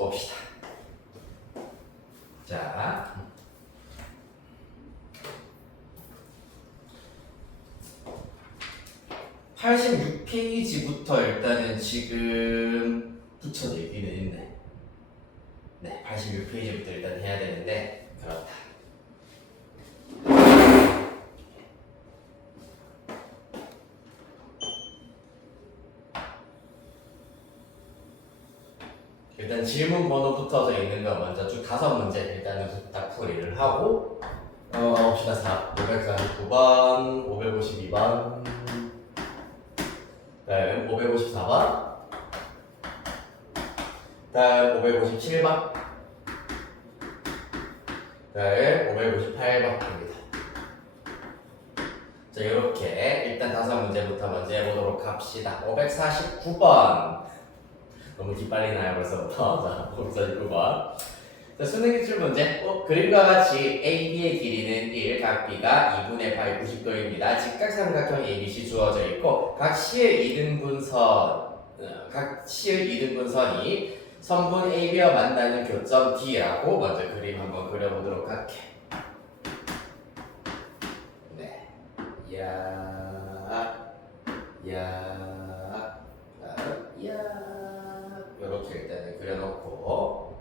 봅시다. 자, 86페이지부터 일단은 지금 붙여져 있기는 있네. 네, 86페이지부터 일단 해야 되는데 그렇다. 일단 질문 번호 붙어져 있는 거 먼저 쭉 5문제 일단은 딱 풀이를 하고 봅시다. 549번, 552번, 다음 554번, 다음 557번, 다음 558번입니다. 자, 이렇게 일단 5문제부터 먼저 해보도록 합시다. 549번. 너무 기빨리 나요 벌써부터. 자, 549번. 자, 수능 기출 문제. 그림과 같이 AB의 길이는 1, 각 B가 2분의 8, 90도입니다. 직각삼각형 ABC 주어져 있고 각 C의 이등분선이 선분 AB와 만나는 교점 D라고 먼저 그림 한번 그려보도록 할게. 네, 이렇게 일단은 그려놓고.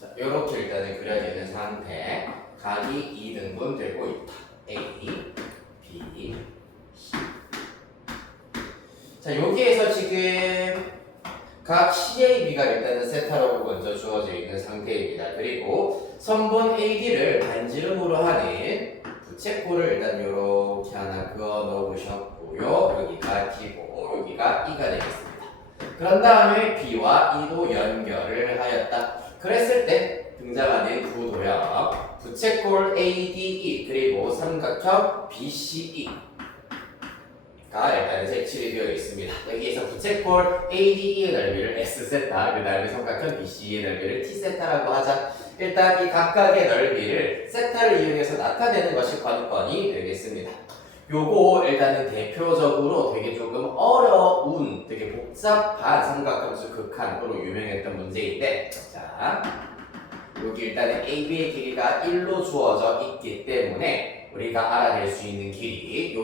자, 이렇게 일단은 그려지는 상태. 각이 2등분 되고 있다. A, B, C. 자, 여기에서 지금 각 CAB가 일단은 세타라고 먼저 주어져 있는 상태입니다. 그리고 선분 AD를 반지름으로 하는 부채꼴을 일단 이렇게 하나 그어 놓으셨고요. 여기가 D고 여기가 E가 되겠습니다. 그런 다음에 B와 E도 연결을 하였다. 그랬을 때 등장하는 구도형 부채꼴 ADE 그리고 삼각형 BCE가 일단 색칠이 되어 있습니다. 여기에서 부채꼴 ADE의 넓이를 S세타, 그 다음에 삼각형 BCE의 넓이를 T세타라고 하자. 일단 이 각각의 넓이를 세타를 이용해서 나타내는 것이 관건이 되겠습니다. 요거 일단은 대표적으로 되게 조금 어려운, 되게 복잡한 삼각함수 극한으로 유명했던 문제인데, 자, 여기 일단은 AB의 길이가 1로 주어져 있기 때문에 우리가 알아낼 수 있는 길이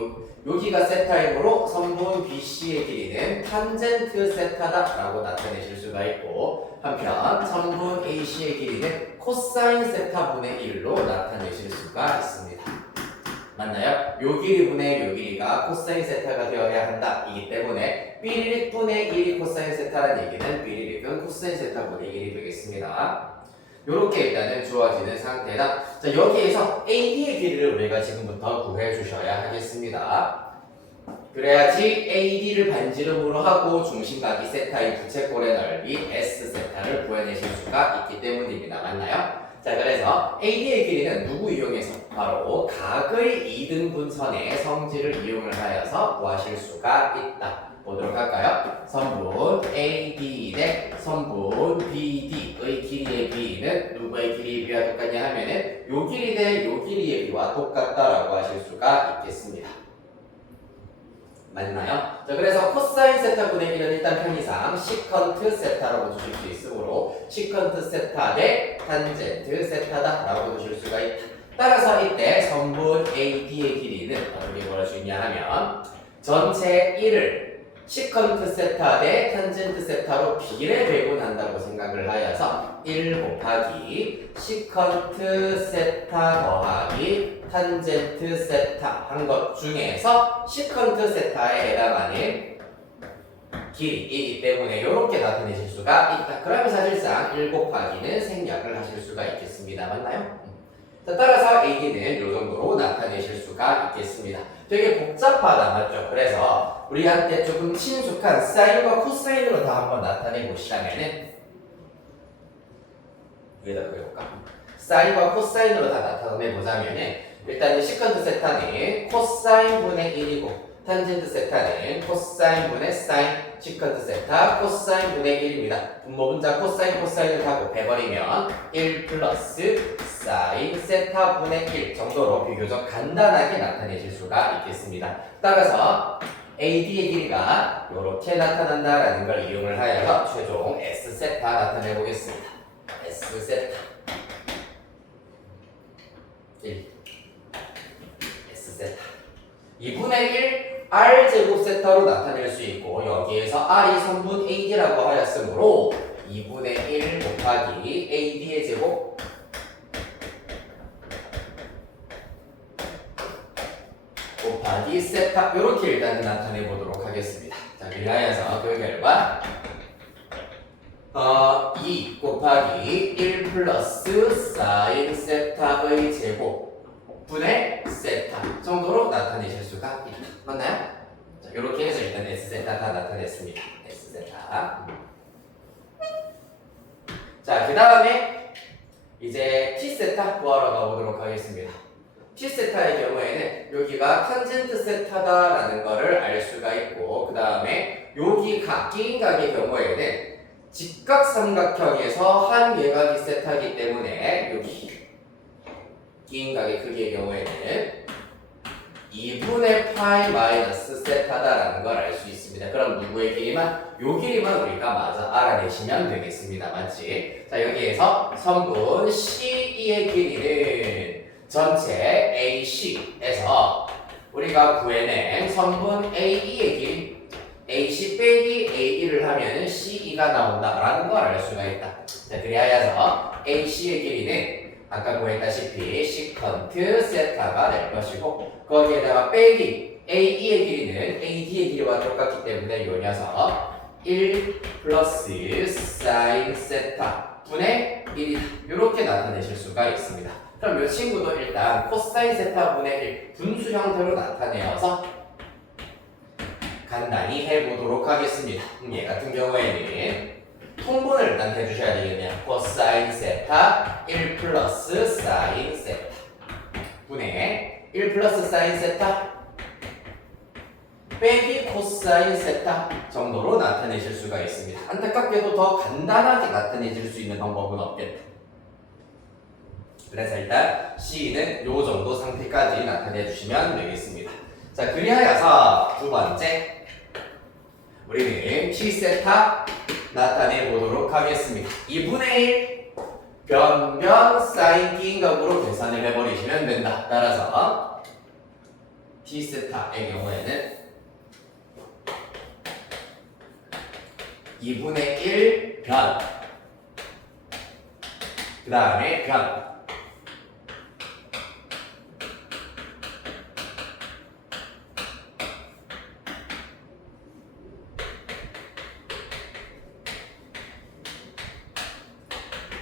여기가 세타이므로 선분 BC의 길이는 탄젠트 세타다라고 나타내실 수가 있고, 한편 선분 AC의 길이는 코사인 세타분의 1로 나타내실 수가 있습니다. 맞나요? 요 길이분의 요 길이가 코사인 세타가 되어야 한다. 이기 때문에 삐리릭분의 1이 코사인 세타라는 얘기는 삐리릭은 코사인 세타분의 1이 되겠습니다. 요렇게 일단은 주어지는 상태다. 자, 여기에서 AD의 길이를 우리가 지금부터 구해 주셔야 하겠습니다. 그래야지 AD를 반지름으로 하고 중심각이 세타인 부채꼴의 넓이 S세타를 구해내실 수가 있기 때문입니다. 맞나요? 자, 그래서 AD의 길이는 누구 이용해서? 바로 각의 2등분선의 성질을 이용을 하여서 구하실 수가 있다. 보도록 할까요? 선분 AD 대 선분 BD의 길이의 비는 누구의 길이의 비와 똑같냐 하면은 요 길이 대 요 길이의 비와 똑같다라고 하실 수가 있겠습니다. 맞나요? 자, 그래서 코사인 세타분의 1은 일단 편의상 시컨트 세타라고 두실 수 있으므로 시컨트 세타 대 탄젠트 세타다라고 두실 수가 있다. 따라서 이때 선분 AD의 길이는 어떻게 구할 수 있냐 하면 전체 1을 시컨트 세타 대 탄젠트 세타로 비례 배분한다고 생각을 하여서 1 곱하기 시컨트 세타 더하기 탄젠트 세타 한 것 중에서 시컨트 세타에 해당하는 길이이기 때문에 이렇게 나타내실 수가 있다. 그러면 사실상 1 곱하기는 생략을 하실 수가 있겠습니다. 맞나요? 자, 따라서 AD는 이 정도로 나타내실 수가 있겠습니다. 되게 복잡하다, 맞죠? 그래서 우리한테 조금 친숙한 사인과 코사인으로 다 한번 나타내 보시라면은 여기다 그려볼까? 사인과 코사인으로 다 나타내 보자면은 일단은 시컨트 세타는 코사인분의 1이고 탄젠트 세타는 코사인분의 사인, 시컨트 세타 코사인분의 1입니다. 분모분자 코사인을 다 곱해버리면 1 플러스 사인 세타분의 1 정도로 비교적 간단하게 나타내실 수가 있겠습니다. 따라서 AD의 길이가 이렇게 나타난다라는 걸 이용을 하여서 최종 S세타 나타내 보겠습니다. S세타 1 S세타 2분의 1 R제곱 세타로 나타낼 수 있고 여기에서 R이 성분 AD라고 하였으므로 2분의 1 곱하기 AD의 제곱 곱하기 세타 이렇게 일단 나타내 보도록 하겠습니다. 자, 그리하여서 그 결과 2 곱하기 1 플러스 사인 세타의 제곱 분의 세타 정도로 나타내실 수가 있다. 맞나요? 자, 이렇게 해서 일단 S세타 다 나타냈습니다. S세타. 자, 그 다음에 이제 T세타 구하러 가보도록 하겠습니다. T세타의 경우에는 여기가 탄젠트 세타다라는 거를 알 수가 있고 그 다음에 여기 끼인 각의 경우에는 직각삼각형에서 한 외곽이 세타이기 때문에 여기 끼인 각의 크기의 경우에는 2분의 파이 마이너스 세타다라는 걸 알 수 있습니다. 그럼 누구의 길이만? 요 길이만 우리가 마저 알아내시면 되겠습니다. 맞지? 자, 여기에서 성분 C2의 길이는 전체 AC에서 우리가 구해낸 성분 AE의 길이 AC 빼기 AE를 하면 C2가 나온다라는 걸 알 수가 있다. 자, 그리하여서 AC의 길이는 아까 구했다시피 시컨트 세타가 될 것이고 거기에다가 빼기 AE의 길이는 AD의 길이와 똑같기 때문에 이 녀석 1 플러스 사인 세타 분의 1 이렇게 나타내실 수가 있습니다. 그럼 이 친구도 일단 코사인 세타 분의 1 분수 형태로 나타내어서 간단히 해보도록 하겠습니다. 얘 같은 경우에는 통분을 일단 해주셔야 되겠네요. 코사인 세타 1 플러스 사인 세타 분의 1 플러스 사인 세타 빼기 코사인 세타 정도로 나타내실 수가 있습니다. 안타깝게도 더 간단하게 나타내실 수 있는 방법은 없겠다. 그래서 일단 C는 요 정도 상태까지 나타내 주시면 되겠습니다. 자, 그리하여서 두 번째 우리는 T세타 나타내 보도록 하겠습니다. 2분의 1 변변 사인 끼인 각으로 계산을 해버리시면 된다. 따라서 T세타의 경우에는 2분의 1 변 그 다음에 변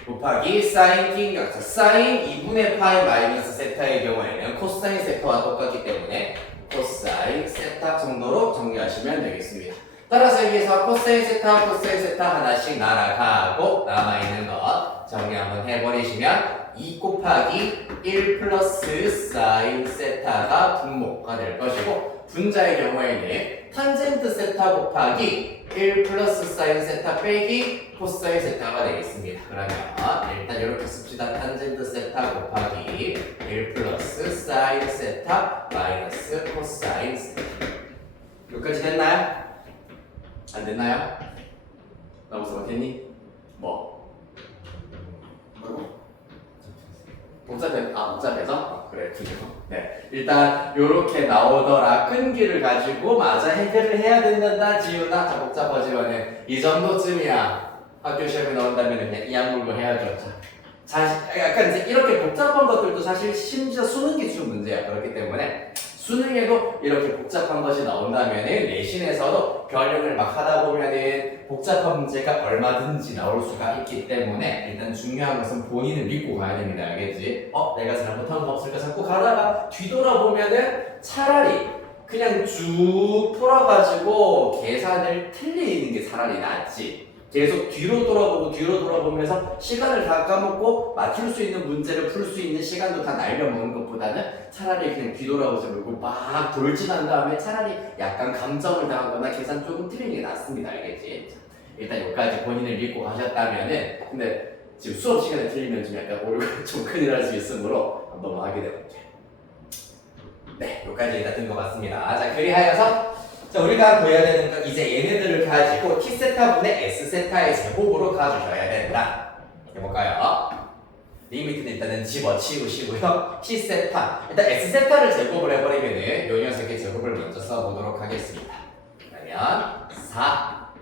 곱하기 사인 끼인 각 사인 2분의 파이 마이너스 세타의 경우에는 코사인 세타와 똑같기 때문에 코사인 세타 정도로 정리하시면 되겠습니다. 따라서 여기서 코사인 세타 하나씩 날아가고 남아있는 것 정리 한번 해버리시면 2 곱하기 1 플러스 사인 세타가 분모가 될 것이고 분자의 경우에는 탄젠트 세타 곱하기 1 플러스 사인 세타 빼기 코사인 세타가 되겠습니다. 그러면 일단 이렇게 씁시다. 탄젠트 세타 곱하기 1 플러스 사인 세타 마이너스 코사인 세타 여기까지 됐나요? 안 됐나요? 나 무슨 못했니? 뭐? 복잡해서? 그래, 네. 일단, 요렇게 나오더라. 끈기를 가지고 맞아 해결을 해야 된단다, 지우다. 자, 복잡하지만은 이 정도쯤이야. 학교 시험에 나온다면 그냥 이 악물고 해야죠. 약간 이제 이렇게 복잡한 것들도 사실 심지어 수능 기출 문제야. 그렇기 때문에 수능에도 이렇게 복잡한 것이 나온다면은 내신에서도 변형을 막 하다 보면은 복잡한 문제가 얼마든지 나올 수가 있기 때문에 일단 중요한 것은 본인을 믿고 가야 됩니다. 알겠지? 내가 잘못한 거 없을까 자꾸 가다가 뒤돌아보면은 차라리 그냥 쭉 풀어가지고 계산을 틀리는 게 차라리 낫지. 계속 뒤로 돌아보면서 시간을 다 까먹고 맞출 수 있는 문제를 풀 수 있는 시간도 다 날려먹는 것보다는 차라리 그냥 뒤돌아보지 말고 막 돌진한 다음에 차라리 약간 감정을 당하거나 계산 조금 틀리는 게 낫습니다. 알겠지? 일단 여기까지 본인을 믿고 가셨다면은 근데 지금 수업 시간에 틀리면 좀 약간 오류가 좀 큰일 날 수 있으므로 넘어가게 되거든요. 네, 여기까지 다 된 것 같습니다. 자, 그리하여서 자, 우리가 보여야 되는 건 이제 얘네들을 가지고 t세타분의 s세타의 제곱으로 가주셔야 된다. 해볼까요? 리미트는 일단은 집어치우시고요. t세타, 일단 s세타를 제곱을 해버리면은 요 녀석의 제곱을 먼저 써보도록 하겠습니다. 그러면 4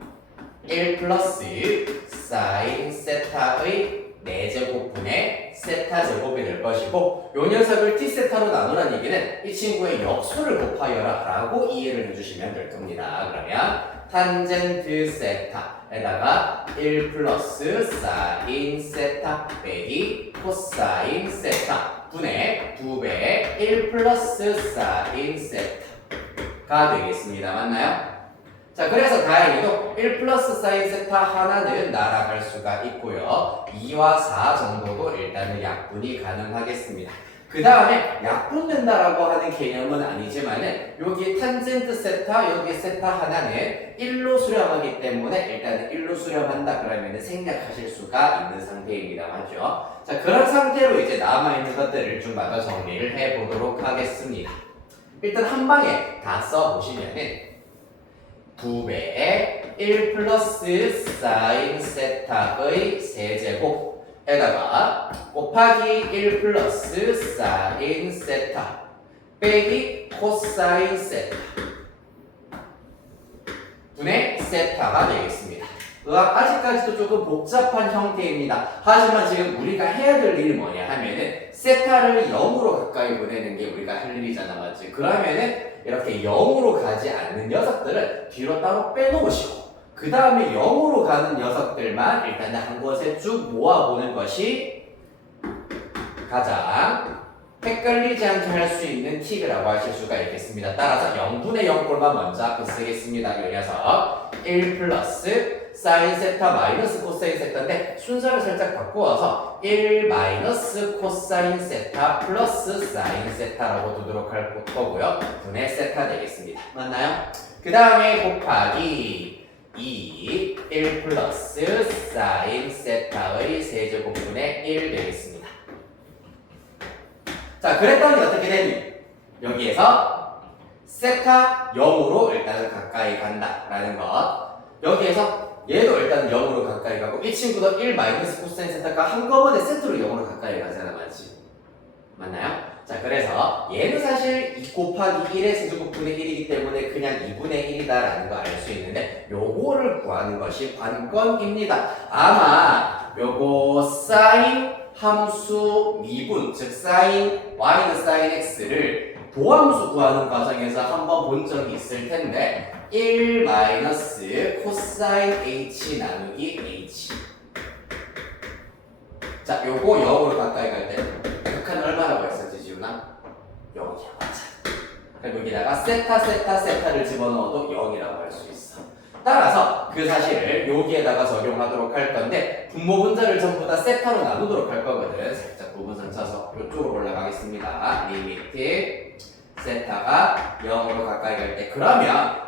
1 플러스 사인 세타의 4제곱분의 세타 제곱이 될 것이고 요 녀석을 t세타로 나누라는 얘기는 이 친구의 역수를 곱하여라 라고 이해를 해주시면 될 겁니다. 그러면 탄젠트 세타에다가 1 플러스 사인 세타 빼기 코사인 세타 분의 2배 1 플러스 사인 세타가 되겠습니다. 맞나요? 자, 그래서 다행히도 1 플러스 사인 세타 하나는 날아갈 수가 있고요. 2와 4 정도도 일단은 약분이 가능하겠습니다. 그 다음에 약분된다라고 하는 개념은 아니지만은 여기 탄젠트 세타, 여기 세타 하나는 1로 수렴하기 때문에 일단은 1로 수렴한다 그러면은 생략하실 수가 있는 상태입니다. 맞죠? 자, 그런 상태로 이제 남아있는 것들을 좀 마저 정리를 해보도록 하겠습니다. 일단 한 방에 다 써보시면은 2배의 1 플러스 사인 세타의 세제곱에다가 곱하기 1 플러스 사인 세타 빼기 코사인 세타 분의 세타가 되겠습니다. 아직까지도 조금 복잡한 형태입니다. 하지만 지금 우리가 해야 될 일이 뭐냐 하면은 세타를 0으로 가까이 보내는 게 우리가 할 일이잖아, 맞지? 그러면은 이렇게 0으로 가지 않는 녀석들을 뒤로 따로 빼놓으시고 그 다음에 0으로 가는 녀석들만 일단 한 곳에 쭉 모아보는 것이 가장 헷갈리지 않게 할 수 있는 팁이라고 하실 수가 있겠습니다. 따라서 0분의 0꼴만 먼저 앞에 쓰겠습니다. 그래서 1 플러스 사인 세타 마이너스 코사인 세타인데 순서를 살짝 바꾸어서 1 마이너스 코사인 세타 플러스 사인 세타라고 두도록 할 거고요. 분의 세타 되겠습니다. 맞나요? 그 다음에 곱하기 2 1 플러스 사인 세타의 세제곱분의 1 되겠습니다. 자, 그랬더니 어떻게 되니? 여기에서 세타 0으로 일단은 가까이 간다라는 것. 여기에서 얘도 일단 0으로 가까이 가고 이 친구도 1 마이너스 코사인 세타가 한꺼번에 세트로 0으로 가까이 가잖아, 맞지? 맞나요? 자, 그래서 얘는 사실 2 곱하기 1의 세제곱분의 1이기 때문에 그냥 2분의 1이다라는 거 알 수 있는데 요거를 구하는 것이 관건입니다. 아마 요거 사인 함수 미분, 즉 사인 y는 사인 x를 도함수 구하는 과정에서 한번 본 적이 있을 텐데 1 마이너스 코사인 h 나누기 h. 자, 요거 0으로 가까이 갈 때 극한 얼마라고 했었지, 지훈아? 0이야, 맞아. 그럼 여기다가 세타를 집어넣어도 0이라고 할 수 있어. 따라서 그 사실을 여기에다가 적용하도록 할 건데 분모 분자를 전부 다 세타로 나누도록 할 거거든. 살짝 부분선 쳐서 이쪽으로 올라가겠습니다. 리미트 세타가 0으로 가까이 갈 때 그러면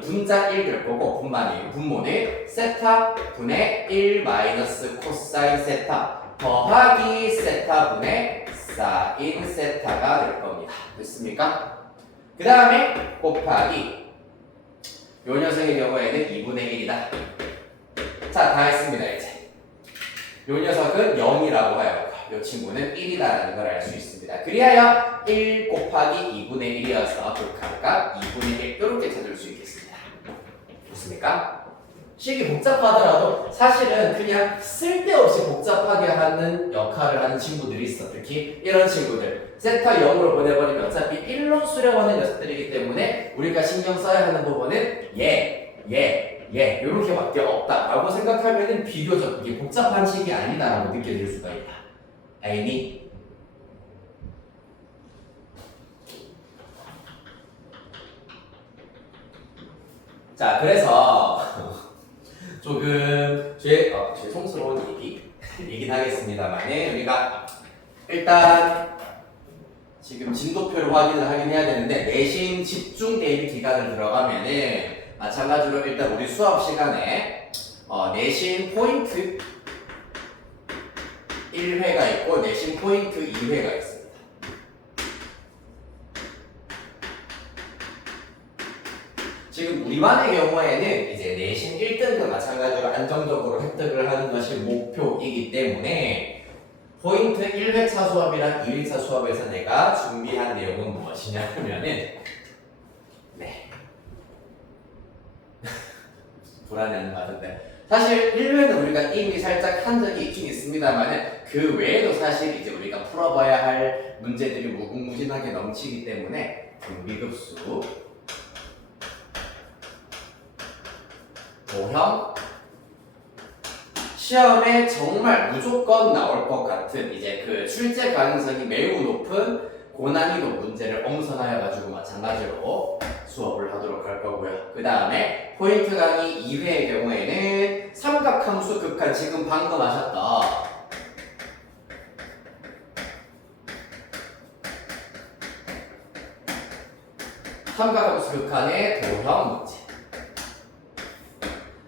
분자 1 될 거고 분모는 세타 분의 1 마이너스 코사인 세타 더하기 세타 분의 사인 세타가 될 겁니다. 됐습니까? 그 다음에 곱하기 요 녀석의 경우에는 2분의 1이다. 자, 다 했습니다, 이제. 요 녀석은 0이라고 하여 요 친구는 1이다라는 걸 알 수 있습니다. 그리하여 1 곱하기 2분의 1이어서 극한값 2분의 1 이렇게 찾을 수 있겠습니다. 좋습니까? 식이 복잡하더라도 사실은 그냥 쓸데없이 복잡하게 하는 역할을 하는 친구들이 있어. 특히 이런 친구들. 세타 0으로 보내버리면 어차피 1로 수렴하는 녀석들이기 때문에 우리가 신경 써야 하는 부분은 요렇게밖에 없다라고 생각하면 비교적 이게 복잡한 식이 아니다라고 느껴질 수가 있다. 알니? 자, 그래서 조금 죄송스러운 얘기긴 하겠습니다만 우리가 일단 지금 진도표를 확인을 하긴 해야 되는데 내신 집중 대비 기간을 들어가면은 마찬가지로 일단 우리 수업 시간에 내신 포인트 1회가 있고 내신 포인트 2회가 있습니다. 지금 우리 반의 경우에는 이제 내신 1등급 마찬가지로 안정적으로 획득을 하는 것이 목표이기 때문에 포인트 1회차 수업이랑 2회차 수업에서 내가 준비한 내용은 무엇이냐 하면은 네 불안해하는 것 같은데 사실 1회는 우리가 이미 살짝 한 적이 있긴 있습니다만 그 외에도 사실 이제 우리가 풀어봐야 할 문제들이 무궁무진하게 넘치기 때문에 등비급수, 도형, 시험에 정말 무조건 나올 것 같은 이제 그 출제 가능성이 매우 높은 고난이도 문제를 엄선하여 가지고 마찬가지로 수업을 하도록 할 거고요. 그 다음에 포인트 강의 2회의 경우에는 삼각함수 극한 지금 방금 하셨던 삼각함수 극한의 도형 문제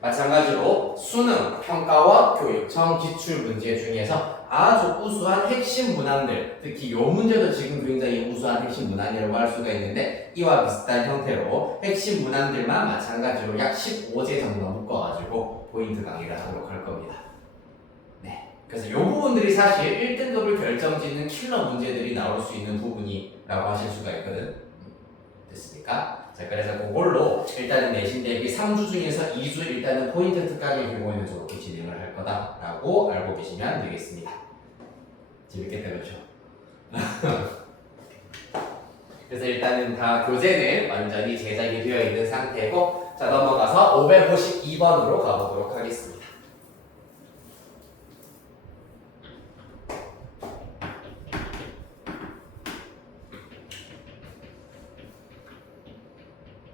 마찬가지로 수능, 평가원, 교육청 기출 문제 중에서 아주 우수한 핵심 문항들 특히 이 문제도 지금 굉장히 우수한 핵심 문항이라고 할 수가 있는데 이와 비슷한 형태로 핵심 문항들만 마찬가지로 약 15제 정도 묶어가지고 포인트 강의를 하도록 할 겁니다. 네, 그래서 이 부분들이 사실 1등급을 결정짓는 킬러 문제들이 나올 수 있는 부분이라고 하실 수가 있거든. 됐습니까? 자, 그래서 그걸로 일단은 내신 대비 3주 중에서 2주 일단은 포인트 특강의 경우에는 저렇게 진행을 할 거다라고 알고 계시면 되겠습니다. 재밌겠다, 그렇죠? 그래서 일단은 다 교재는 완전히 제작이 되어 있는 상태고 자, 넘어가서 552번으로 가보도록 하겠습니다.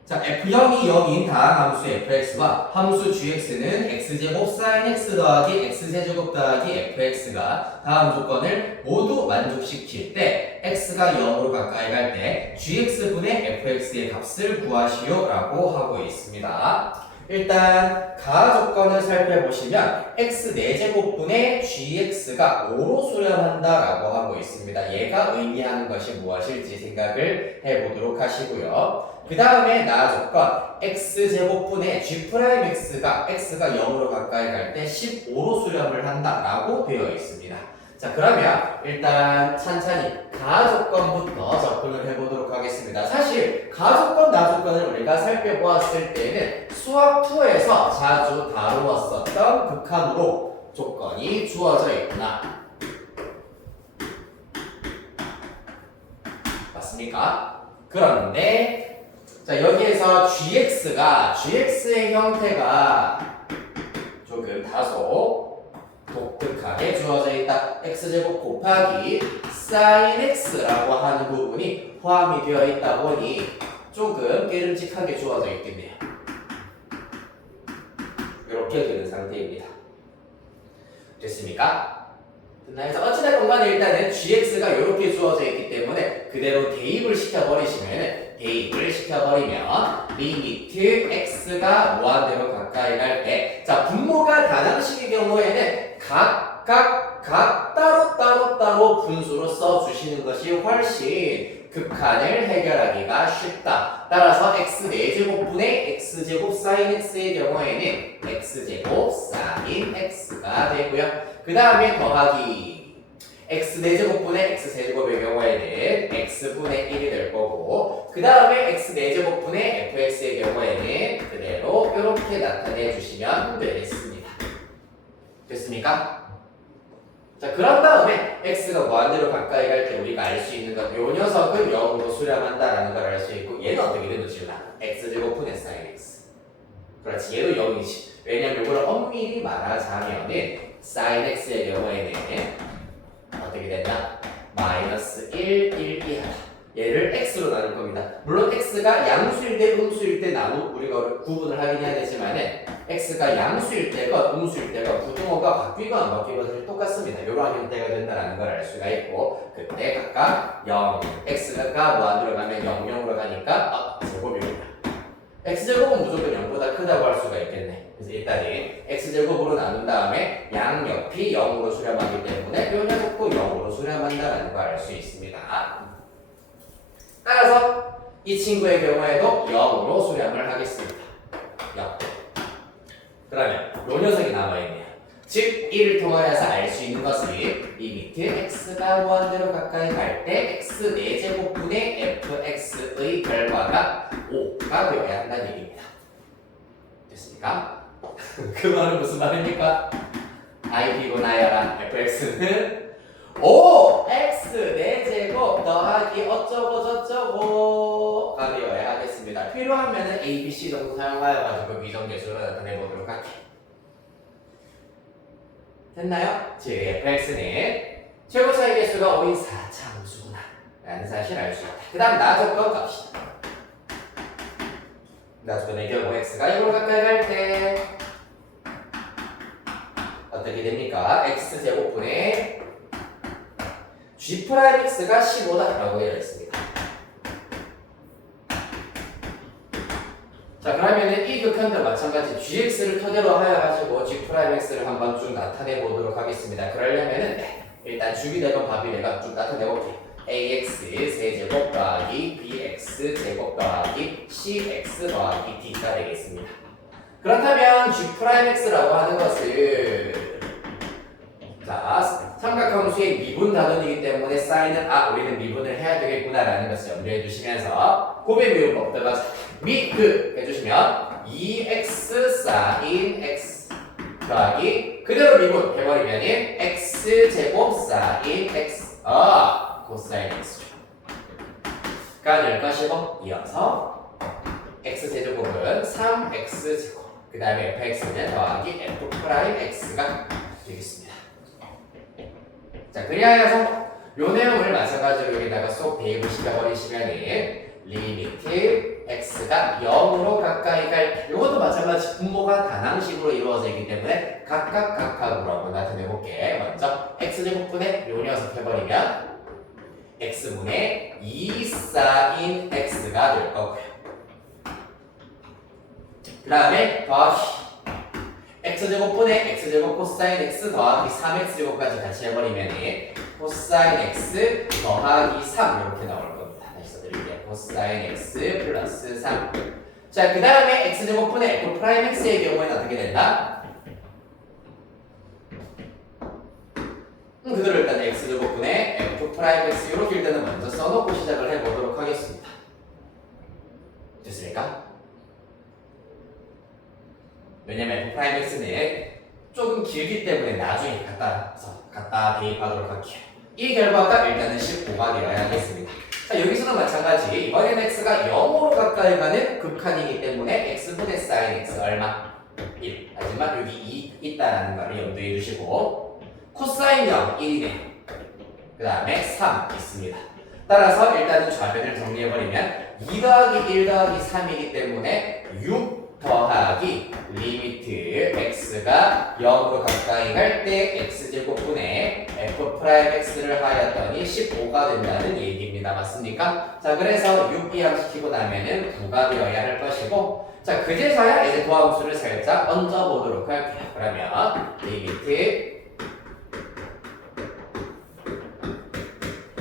자, F형이 0인 다항 함수 fx와 함수 gx는 x제곱 sin x 더하기 x제곱 더하기 fx가 다음 조건을 모두 만족시킬 때 x가 0으로 가까이 갈 때 gx분의 fx의 값을 구하시오 라고 하고 있습니다. 일단 가 조건을 살펴보시면 x 4제곱분의 gx가 5로 수렴한다 라고 하고 있습니다. 얘가 의미하는 것이 무엇일지 생각을 해보도록 하시고요. 그 다음에 나 조건 x제곱분의 g'x가 x가 0으로 가까이 갈 때 15로 수렴을 한다 라고 되어 있습니다. 자, 그러면 일단 찬찬히 가 조건부터 접근을 해보도록 하겠습니다. 사실 가 조건, 나 조건을 우리가 살펴보았을 때는 수학2에서 자주 다루었었던 극한으로 조건이 주어져 있구나. 맞습니까? 그런데 자, 여기에서 gx의 형태가 조금 다소 독특하게 주어져 있다. x제곱 곱하기 sin x라고 하는 부분이 포함이 되어 있다 보니 조금 깨름직하게 주어져 있겠네요. 이렇게 되는 상태입니다. 됐습니까? 그래서 어찌됐건 간에 일단은 gx가 이렇게 주어져 있기 때문에 그대로 대입을 시켜버리면 리미트 x가 무한대로 가까이 갈 때 자, 분모가 다항식의 경우에는 각각 따로 분수로 써주시는 것이 훨씬 극한을 해결하기가 쉽다. 따라서 x 4제곱분의 x제곱 sin x의 경우에는 x제곱 sin x가 되고요. 그 다음에 더하기 x 4제곱분의 x 세제곱의 경우에는 x분의 1이 될 거고 그 다음에 x 4제곱분의 fx의 경우에는 그대로 이렇게 나타내 주시면 되겠습니다. 됐습니까? 자, 그런 다음에 x가 무한대로 가까이 갈 때 우리가 알 수 있는 건 요 녀석은 0으로 수렴한다라는 걸 알 수 있고 얘는 어떻게 되는지 몰라. x제곱분의 sin x. 그렇지, 얘도 0이지. 왜냐면 이걸 엄밀히 말하자면은 sin x의 경우에는 어떻게 된다? 마이너스 1, 1, 2 하다. 얘를 x로 나눌 겁니다. 물론 x가 양수일 때 음수일 때 우리가 구분을 하긴 해야 되지만은 x가 양수일 때가 음수일 때가 부등호가 바뀌거나 안 바뀌거나 사실 똑같습니다. 이러한 형태가 된다는 걸 알 수가 있고 그때 각각 0, x가 무한대로 가면 0, 0으로 가니까 제곱입니다. x제곱은 무조건 0보다 크다고 할 수가 있겠네. 그래서 일단은 x제곱으로 나눈 다음에 양옆이 0으로 수렴하기 때문에 요 녀석도 0으로 수렴한다는 걸 알 수 있습니다. 따라서 이 친구의 경우에도 0으로 수렴을 하겠습니다. 0. 그러면 요 녀석이 남아있네요. 즉, 이를 통하여서 알 수 있는 것은 리미트 x가 무한대로 가까이 갈 때 x 4제곱분의 fx의 결과가 5가 되어야 한다는 얘기입니다. 됐습니까? 그 말은 무슨 말입니까? I 비고 나열한 fx는 5 x 4제곱 더하기 어쩌고 저쩌고가 되어야 하겠습니다. 필요하면 a, b, c 정도 사용하여 가지고 미정계수로 나타내보도록 할게요. 됐나요? 즉 fx는 최고 차이 계수가 5인 4차 함수구나 라는 사실을 알 수 있다. 그 다음 나조건 갑시다. 나조건의 경우 x가 0으로 가까이 갈 때 어떻게 됩니까? x제곱분의 g'x가 15다 라고 되어 있습니다. 자, 그러면은 이 극한도 마찬가지 gx를 토대로 하여 가지고 g'x를 한번 쭉 나타내 보도록 하겠습니다. 그러려면은 일단 죽이 되건 밥이 되건 쭉 나타내 볼게요. ax 세제곱 더하기 bx 제곱 더하기 cx 더하기 d가 되겠습니다. 그렇다면 g'x라고 하는 것은 자, 삼각함수의 미분 단원이기 때문에 사인은 우리는 미분을 해야 되겠구나라는 것을 염두해 두시면서 곱의 미분법들과 미그 해주시면 2x 사인 x 더하기 그대로 미분 해버리면 x제곱 사인 x 코사인 x죠. 가 될 것이고 이어서 x제곱은 3x제곱 그 다음에 fx는 더하기 f'x가 되겠습니다. 자, 그리하여서 요 내용을 마찬가지로 여기다가 쏙 대입을 시켜버리시면 리미트 x가 0으로 가까이 갈 때 이것도 마찬가지 분모가 단항식으로 이루어져 있기 때문에 각각으로 한번 나타내 볼게. 먼저 x제곱분의 요 녀석 해버리면 x분의 2 사인 x가 될 거고요. 그 다음에 더하기 x제곱분의 x제곱 코사인 x 더하기 3x제곱까지 같이 해버리면 코사인 x 더하기 3 이렇게 나올 겁니다. 다시 써드릴게요. 코사인 x 플러스 3. 자, 그 다음에 x제곱분의 f'x의 경우에는 어떻게 된다? 그대로 일단 x제곱분의 f'x 이렇게 일단은 먼저 써놓고 시작을 해보도록 하겠습니다. 됐습니까? 왜냐면 f'x는 조금 길기 때문에 나중에 갖다 대입하도록 할게요. 이 결과가 일단은 15가 되어야 하겠습니다. 자, 여기서도 마찬가지 이번엔 x가 0으로 가까이 가는 극한이기 때문에 x분의 sin x 얼마? 1. 하지만 여기 2 있다라는 걸 염두해 주시고 코사인 0 1이네. 그 다음에 3 있습니다. 따라서 일단은 좌변을 정리해버리면 2 더하기 1 더하기 3이기 때문에 6 더하기 리미트 x가 0으로 가까이 갈 때 x제곱분의 f'x를 하였더니 15가 된다는 얘기입니다. 맞습니까? 자, 그래서 6 이항시키고 나면은 9가 되어야 할 것이고 자, 그제서야 이제 도함수를 살짝 얹어보도록 할게요. 그러면 리미트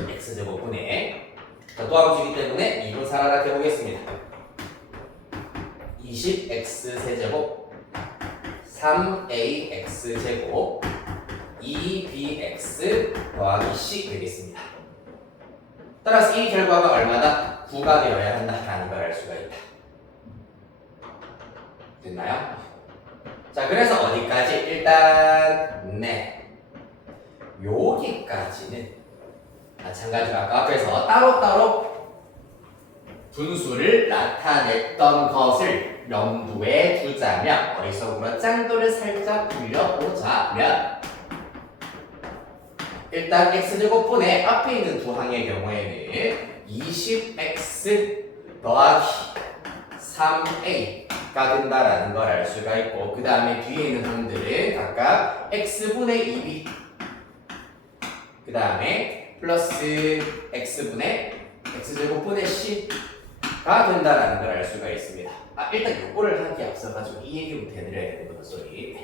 x제곱분의 도함수이기 때문에 2분 살아라 해보겠습니다. 20x 세제곱 3ax 제곱 2bx 더하기 c 되겠습니다. 따라서 이 결과가 얼마다? 9가 되어야 한다라는 걸 알 수가 있다. 됐나요? 자, 그래서 어디까지? 일단 여기까지는 마찬가지로 아까 앞에서 따로따로 분수를 나타냈던 것을 염두에 두자면 머릿속으로 짱돌을 살짝 굴려보자면 일단 x제곱분의 앞에 있는 두 항의 경우에는 20x 더하기 3a가 된다라는 걸 알 수가 있고 그 다음에 뒤에 있는 항들은 각각 x분의 2b 그 다음에 플러스 x분의 x제곱분의 c가 된다라는 걸 알 수가 있습니다. 일단 요거를 하기 앞서가지고 이 얘기부터 해드려야 되는 거죠, 소리.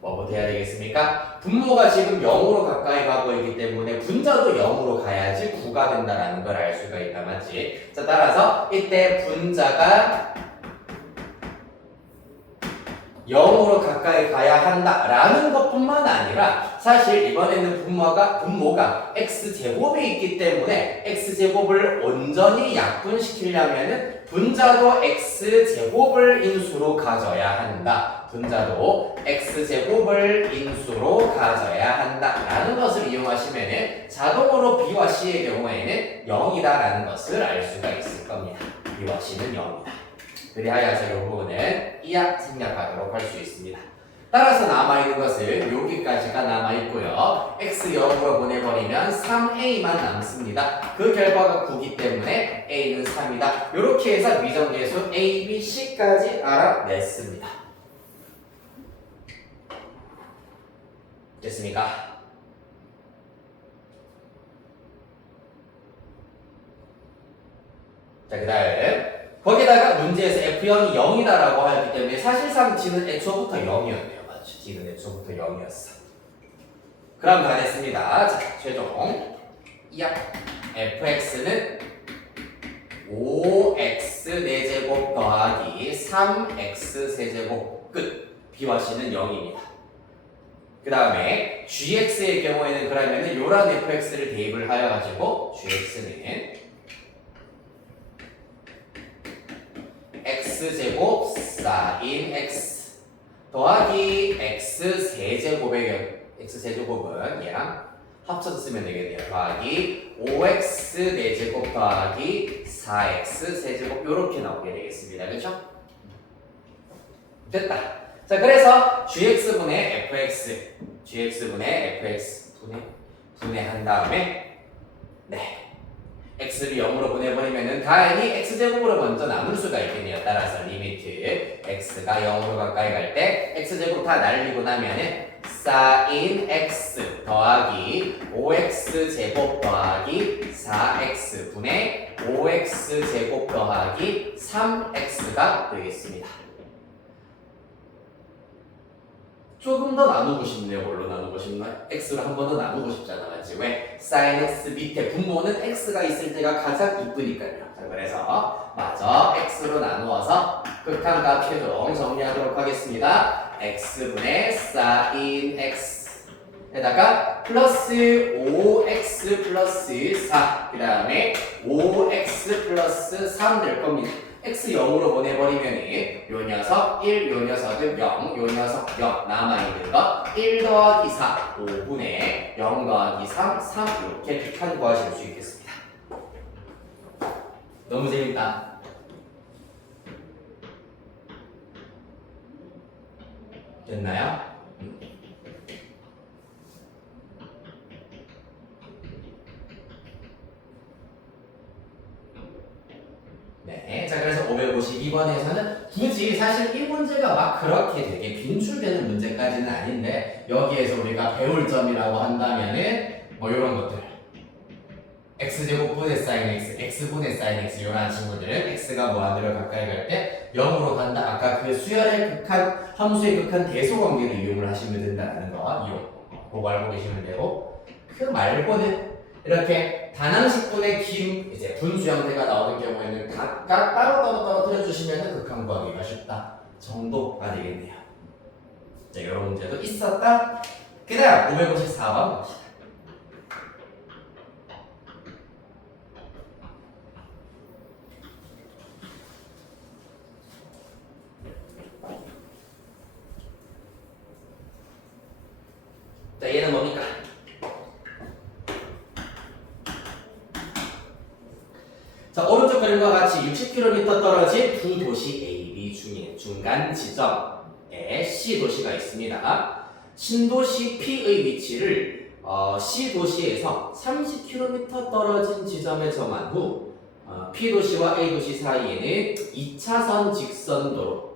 뭐부터 해야 되겠습니까? 분모가 지금 0으로 가까이 가고 있기 때문에 분자도 0으로 가야지 9가 된다는 걸 알 수가 있다. 맞지? 자, 따라서 이때 분자가 0으로 가까이 가야 한다라는 것뿐만 아니라 사실 이번에는 분모가 x제곱이 있기 때문에 x제곱을 온전히 약분시키려면은 분자도 x제곱을 인수로 가져야 한다. 분자도 x제곱을 인수로 가져야 한다라는 것을 이용하시면은 자동으로 b와 c의 경우에는 0이다라는 것을 알 수가 있을 겁니다. b와 c는 0이다. 그리하여서 이 부분은 이약 생략하도록 할 수 있습니다. 따라서 남아있는 것은 여기까지가 남아있고요. x 0으로 보내버리면 3a만 남습니다. 그 결과가 9기 때문에 a는 3이다. 이렇게 해서 미정계수 a, b, c까지 알아냈습니다. 됐습니까? 자, 그 다음 거기다가 문제에서 F0이 0이다라고 하였기 때문에 사실상 D는 애초부터 0이었네요. 맞죠? D는 애초부터 0이었어. 그럼 다 됐습니다. 자, 최종 이약 fx는 5x 4제곱 더하기 3x 세제곱 끝. b와 c는 0입니다. 그 다음에 gx의 경우에는 그러면은 요런 fx를 대입을 하여가지고 gx는 x제곱 sin x 더하기 x세제곱은 얘랑 합쳐서 쓰면 되겠네요. 더하기 5x 4제곱 더하기 4x 세제곱 이렇게 나오게 되겠습니다. 그렇죠? 됐다. 자, 그래서 gx분의 fx 분해한 다음에 네. x를 0으로 보내버리면은 다행히 x제곱으로 먼저 나눌 수가 있겠네요. 따라서 리미트 x가 0으로 가까이 갈 때 x제곱 다 날리고 나면은 sin x 더하기 5x 제곱 더하기 4x 분의 5x 제곱 더하기 3x가 되겠습니다. 조금 더 나누고 싶네요. 뭘로 나누고 싶나? x로 한 번 더 나누고 싶잖아. 맞지? 왜? sin x 밑에 분모는 x가 있을 때가 가장 이쁘니까요. 자, 그래서 마저 x로 나누어서 극한값 최종 정리하도록 하겠습니다. x분의 sin x 에다가 플러스 5x 플러스 4 그 다음에 5x 플러스 3 될 겁니다. x 0으로 보내버리면 요 녀석 1, 요 녀석은 0, 요 녀석 0 남아있는 거 1 더하기 4, 5분의 0 더하기 3, 3 이렇게 극한 구하실 수 있겠습니다. 너무 재밌다. 됐나요? 네, 자 그래서 552번에서는 굳이 사실 이 문제가 막 그렇게 되게 빈출되는 문제까지는 아닌데 여기에서 우리가 배울 점이라고 한다면은 뭐 이런 것들 x제곱분의 sin x, x분의 sin x 이런 친구들은 x가 무한대로 가까이 갈 때 0으로 간다. 아까 그 수열의 극한, 함수의 극한 대소관계를 이용을 하시면 된다는 거 그거 알고 계시면 되고 그 말고는 이렇게 단항식분의 긴 이제 분수 형태가 나오는 경우에는 각각 따로따로 떨어뜨려 주시면 극한 구하기가 쉽다 정도가 되겠네요. 자, 이런 문제도 있었다. 그 다음 554번 봅시다. 자, 얘는 뭡니까? 자, 오른쪽 그림과 같이 60km 떨어진 두 도시 A, B 중에 중간 지점에 C 도시가 있습니다. 신도시 P의 위치를 C 도시에서 30km 떨어진 지점에 정한 후 P 도시와 A 도시 사이에는 2차선 직선도로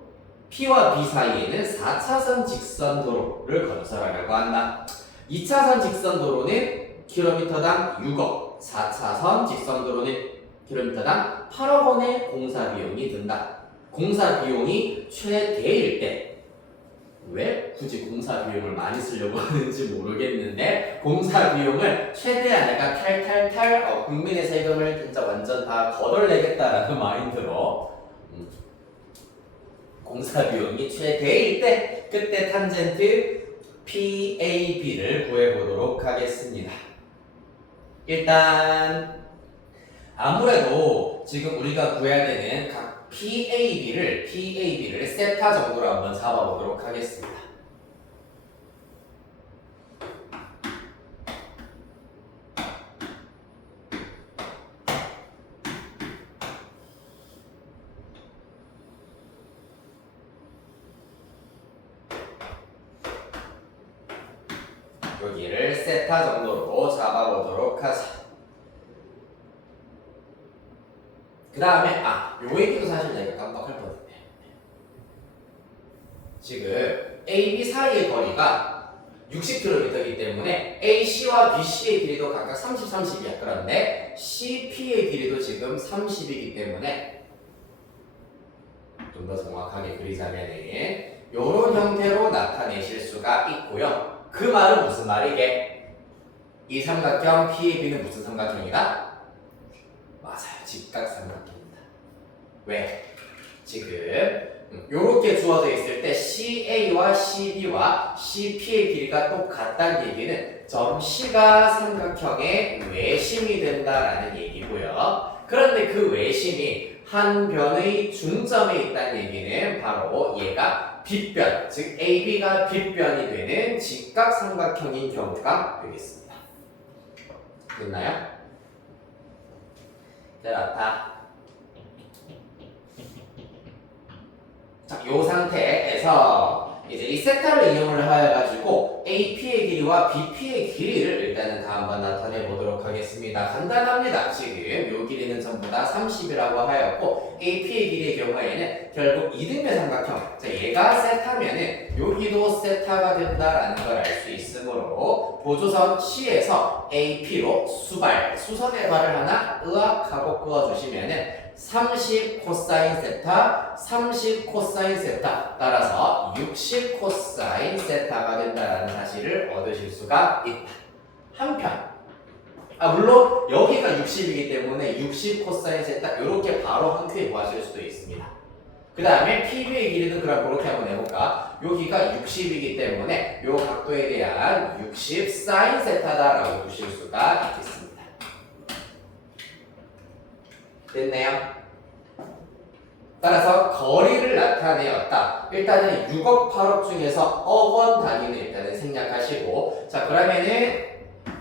P와 B 사이에는 4차선 직선도로를 건설하려고 한다. 2차선 직선도로는 킬로미터당 6억, 4차선 직선도로는 킬로미터당 8억 원의 공사 비용이 든다. 공사 비용이 최대일 때 왜 굳이 공사 비용을 많이 쓰려고 하는지 모르겠는데 공사 비용을 최대한 내가 탈탈탈 국민의 세금을 진짜 완전 다 거덜내겠다라는 마인드로 공사 비용이 최대일 때 그때 탄젠트 PAB를 구해보도록 하겠습니다. 일단 아무래도 지금 우리가 구해야 되는 각 PAB를 세타 정도로 한번 잡아보도록 하겠습니다. 여기를 세타 정도로 잡아보도록 하자. 그 다음에 요 얘기도 사실 내가 깜빡할 뻔했네. 지금 AB 사이의 거리가 60km이기 때문에 AC와 BC의 길이도 각각 30, 30이야. 그런데 CP의 길이도 지금 30이기 때문에 좀 더 정확하게 그리자면은 요런 형태로 나타내실 수가 있고요. 그 말은 무슨 말이게? 이 삼각형 PAB는 무슨 삼각형이다? 맞아요. 직각삼각형입니다. 왜? 지금 요렇게 주어져 있을 때 CA와 CB와 CP의 길이가 똑같다는 얘기는 점 C가 삼각형의 외심이 된다라는 얘기고요. 그런데 그 외심이 한 변의 중점에 있다는 얘기는 바로 얘가 빗변, 즉 AB가 빗변이 되는 직각삼각형인 경우가 되겠습니다. 됐나요? 그렇다. 자, 이 상태에서 이제 이 세타를 이용을 해가지고 AP의 길이와 BP의 길이를 일단은 다 한번 나타내 보도록 하겠습니다. 간단합니다. 지금 이 길이는 전부 다 30이라고 하였고 AP의 길이의 경우에는 결국 이등변 삼각형. 자, 얘가 세타면은 여기도 세타가 된다라는 걸 알 수 있으므로 보조선 C에서 AP로 수선의 발을 하나 으악하고 그어주시면은 30 코사인 세타, 30 코사인 세타 따라서 60 코사인 세타가 된다는 사실을 얻으실 수가 있다. 한편 물론 여기가 60이기 때문에 60 코사인 세타 이렇게 바로 한 큐에 구하실 수도 있습니다. 그 다음에 PB의 길이는 그럼 그렇게 한번 해볼까? 여기가 60이기 때문에 이 각도에 대한 60 사인 세타다라고 보실 수가 있겠습니다. 됐네요? 따라서 거리를 나타내었다. 일단은 6억 8억 중에서 억원 단위는 일단은 생략하시고 자 그러면은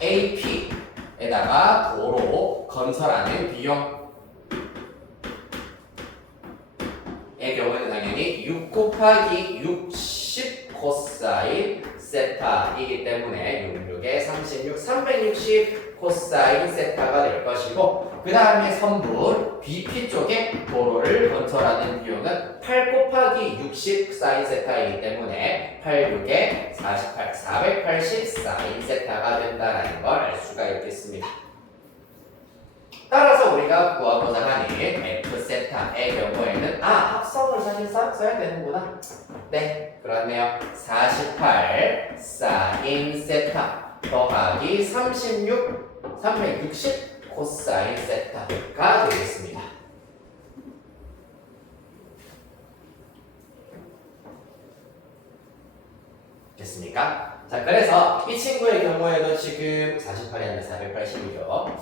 AP에다가 도로 건설하는 비용의 경우에는 당연히 6 곱하기 60 코사인 세타이기 때문에 66에 36, 360 코사인 세타가 될 것이고 그 다음에 선분 BP 쪽에 도로를 건설하는 비용은 8 곱하기 60 사인 세타이기 때문에 8, 6에 48, 480 사인 세타가 된다는 걸 알 수가 있겠습니다. 따라서 우리가 구하고자 하는 F 세타의 경우에는 합성을 사실 써야 되는구나. 네, 그렇네요. 48 사인 세타 더하기 36, 360 코사인 세타가 되겠습니다. 됐습니까? 자, 그래서 이 친구의 경우에도 지금 48이 아니라 480이죠.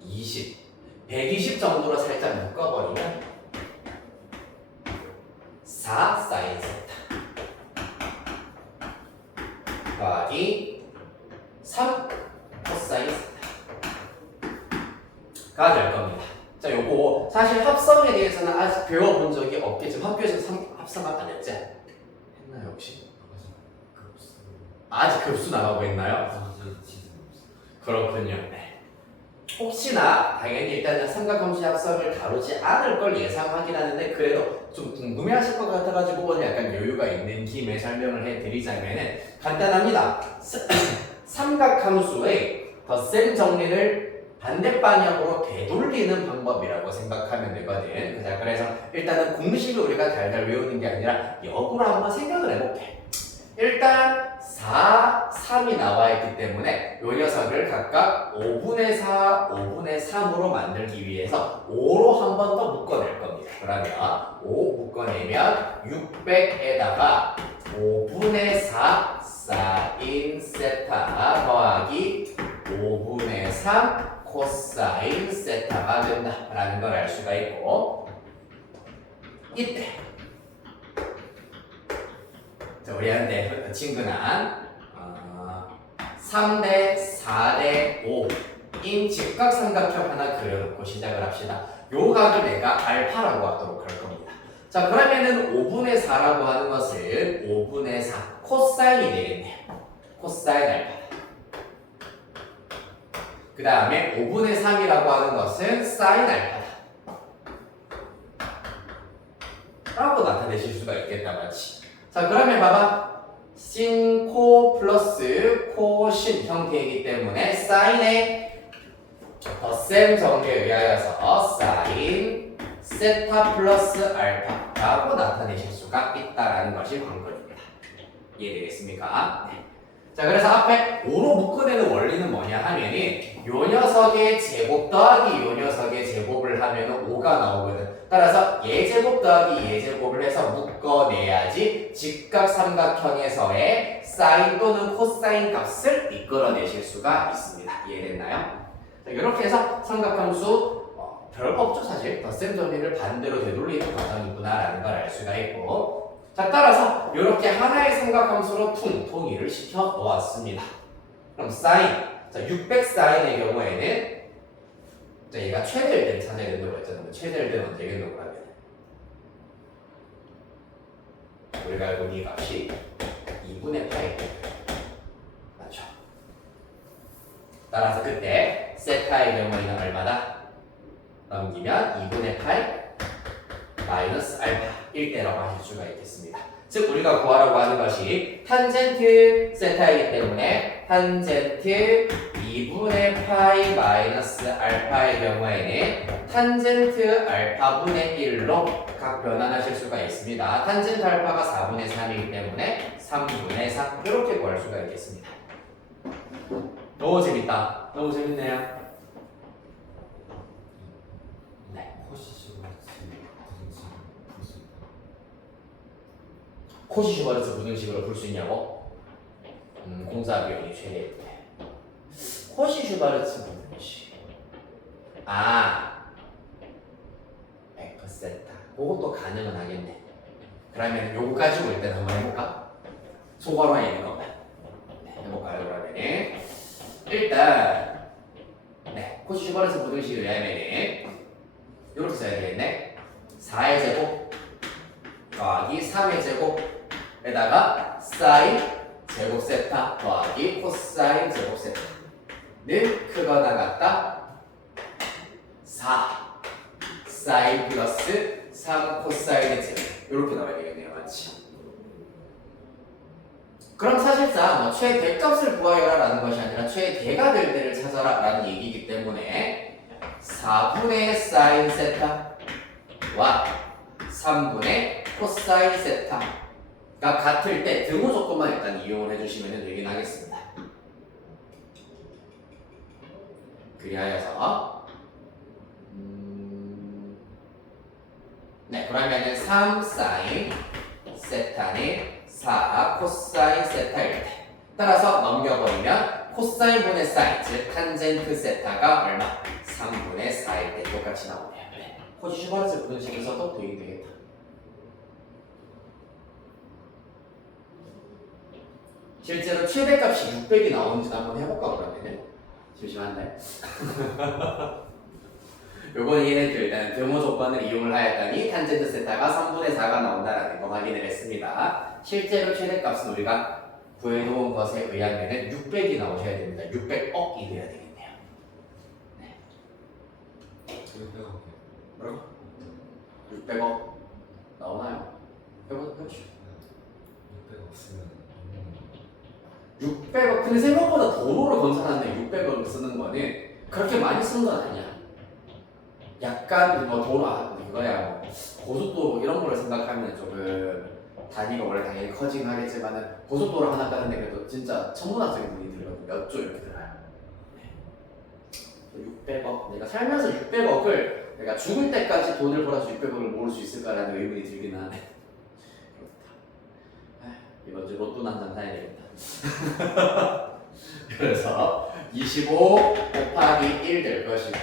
20, 120 정도로 살짝 묶어버리면 4 사인 세타 더하기 3 코사인 세타가 될 겁니다. 자, 요거 사실 합성에 대해서는 아직 배워본 적이 없겠지만 학교에서 합성 안 했지? 했나요 혹시? 아직 급수 나가고 있나요? 그렇군요. 네. 혹시나 당연히 일단은 삼각함수 합성을 다루지 않을 걸 예상하긴 하는데 그래도 좀 궁금해하실 것 같아가지고 오늘 약간 여유가 있는 김에 설명을 해드리자면은 간단합니다. 삼각함수의 덧셈 정리를 반대 방향으로 되돌리는 방법이라고 생각하면 되거든. 자, 그래서 일단은 공식을 우리가 달달 외우는 게 아니라 역으로 한번 생각을 해볼게. 일단 4, 3이 나와 있기 때문에 이 녀석을 각각 5분의 4, 5분의 3으로 만들기 위해서 5로 한 번 더 묶어낼 겁니다. 그러면 5 묶어내면 600에다가 5분의 4 사인 세타 더하기 5분의 3 코사인 세타가 된다라는 걸 알 수가 있고, 이때 우리한테 친근한 3대 4대 5인 직각삼각형 하나 그려놓고 시작을 합시다. 요 각을 내가 알파라고 하도록 할 겁니다. 자, 그러면은 5분의 4라고 하는 것은 5분의 4 코사인이 되겠네요. 코사인 알파. 그 다음에 5분의 3이라고 하는 것은 사인 알파다 라고 나타내실 수가 있겠다, 맞지? 자, 그러면 봐봐. 신, 코 플러스 코신 형태이기 때문에 사인의 덧셈 정리에 의하여서 사인 세타 플러스 알파라고 나타내실 수가 있다라는 것이 관건입니다. 이해되겠습니까? 네. 자, 그래서 앞에 5로 묶어내는 원리는 뭐냐 하면은 요 녀석의 제곱 더하기 요 녀석의 제곱을 하면은 5가 나오거든. 따라서 예제곱 더하기 예제곱을 해서 묶어내야지 직각삼각형에서의 사인 또는 코사인 값을 이끌어내실 수가 있습니다. 이해됐나요? 자, 이렇게 해서 삼각함수 별거 없죠 사실. 덧셈 정리를 반대로 되돌리는 과정이구나 라는 걸 알 수가 있고, 자, 따라서 이렇게 하나의 삼각함수로 통일을 시켜 놓았습니다. 그럼 사인, 자, 600 사인의 경우에는 자, 얘가 최대일 때를 찾아야 된다고 했잖아요. 최대일 때는 어떻게 되겠노 그러면? 우리가 알고 있는 이 값이 2분의 파이 맞죠? 따라서 그때 세타의 경우에는 얼마다? 넘기면 2분의 파이 마이너스 알파일 때라고 하실 수가 있겠습니다. 즉 우리가 구하라고 하는 것이 탄젠트 세타이기 때문에 탄젠트 2분의 파이 마이너스 알파의 경우에는 탄젠트 알파분의 1로 각 변환하실 수가 있습니다. 탄젠트 알파가 4분의 3이기 때문에 3분의 4 이렇게 구할 수가 있겠습니다. 너무 재밌다. 너무 재밌네요. 코시-슈바르트 부등식으로 풀 수 있냐고? 공사 비용이 최대일 때. 코시-슈바르트 부등식. 아, 베크세타. 그것도 가능은 하겠네. 그러면 요거 가지고 일단 한번 해볼까? 소괄화 있는 거. 네, 해볼까요? 그러면 일단 코시-슈바르트 부등식을 하면은 이렇게 써야 되겠네. 4의 제곱 더하기 3의 제곱에다가 사인 제곱 세타 더하기 코사인 제곱 세타는 크거나 같다 4 사인 플러스 3 코사인의 제곱 이렇게 나와야 되겠네요. 맞지? 그럼 사실상 뭐 최대값을 구하여라 라는 것이 아니라 최대가 될 때를 찾아라 라는 얘기이기 때문에 4분의 사인 세타와 3분의 코사인 세타가 같을 때 등호 조건만 일단 이용을 해주시면 되긴 하겠습니다. 그리하여서 그러면은 3 사인 세타는 4 코사인 세타일 때 따라서 넘겨버리면 코사인 분의 사인 즉 탄젠트 세타가 얼마? 3분의 4일 때 똑같이 나오네요. 코시-슈바르트 부등식에서도 도입이 되겠다. 실제로 최대값이 600이 나오는지 한번 해볼까 그러면은? 심심한데? 요번 얘네들 일단 등호 조건을 이용을 하였더니 탄젠트 세타가 3분의 4가 나온다라는 거 확인을 했습니다. 실제로 최대값은 우리가 구해놓은 것에 의하면 600이 나오셔야 됩니다. 600억이 돼야 되겠네요. 네. 600억. 600억 나오나요? 해보시죠. 600억 쓰면 600억 근데 생각보다 도로를 건설하는데 600억을 쓰는 거는 그렇게 많이 쓰는 건 아니야. 약간 뭐 이거야 뭐 고속도로 이런 거를 생각하면 조금 단위가 원래 당연히 커지긴 하겠지만은 고속도로 하나 가는데 그래도 진짜 천문학적인 돈이 들거든. 몇 조 이렇게 들어요. 600억. 내가 살면서 600억을 내가 죽을 때까지 돈을 벌어서 600억을 모을 수 있을까라는 의문이 들긴 하네. 그렇다. 이번 주 로또 한 장 사야 되겠다. 그래서 25 곱하기 1 될 것이고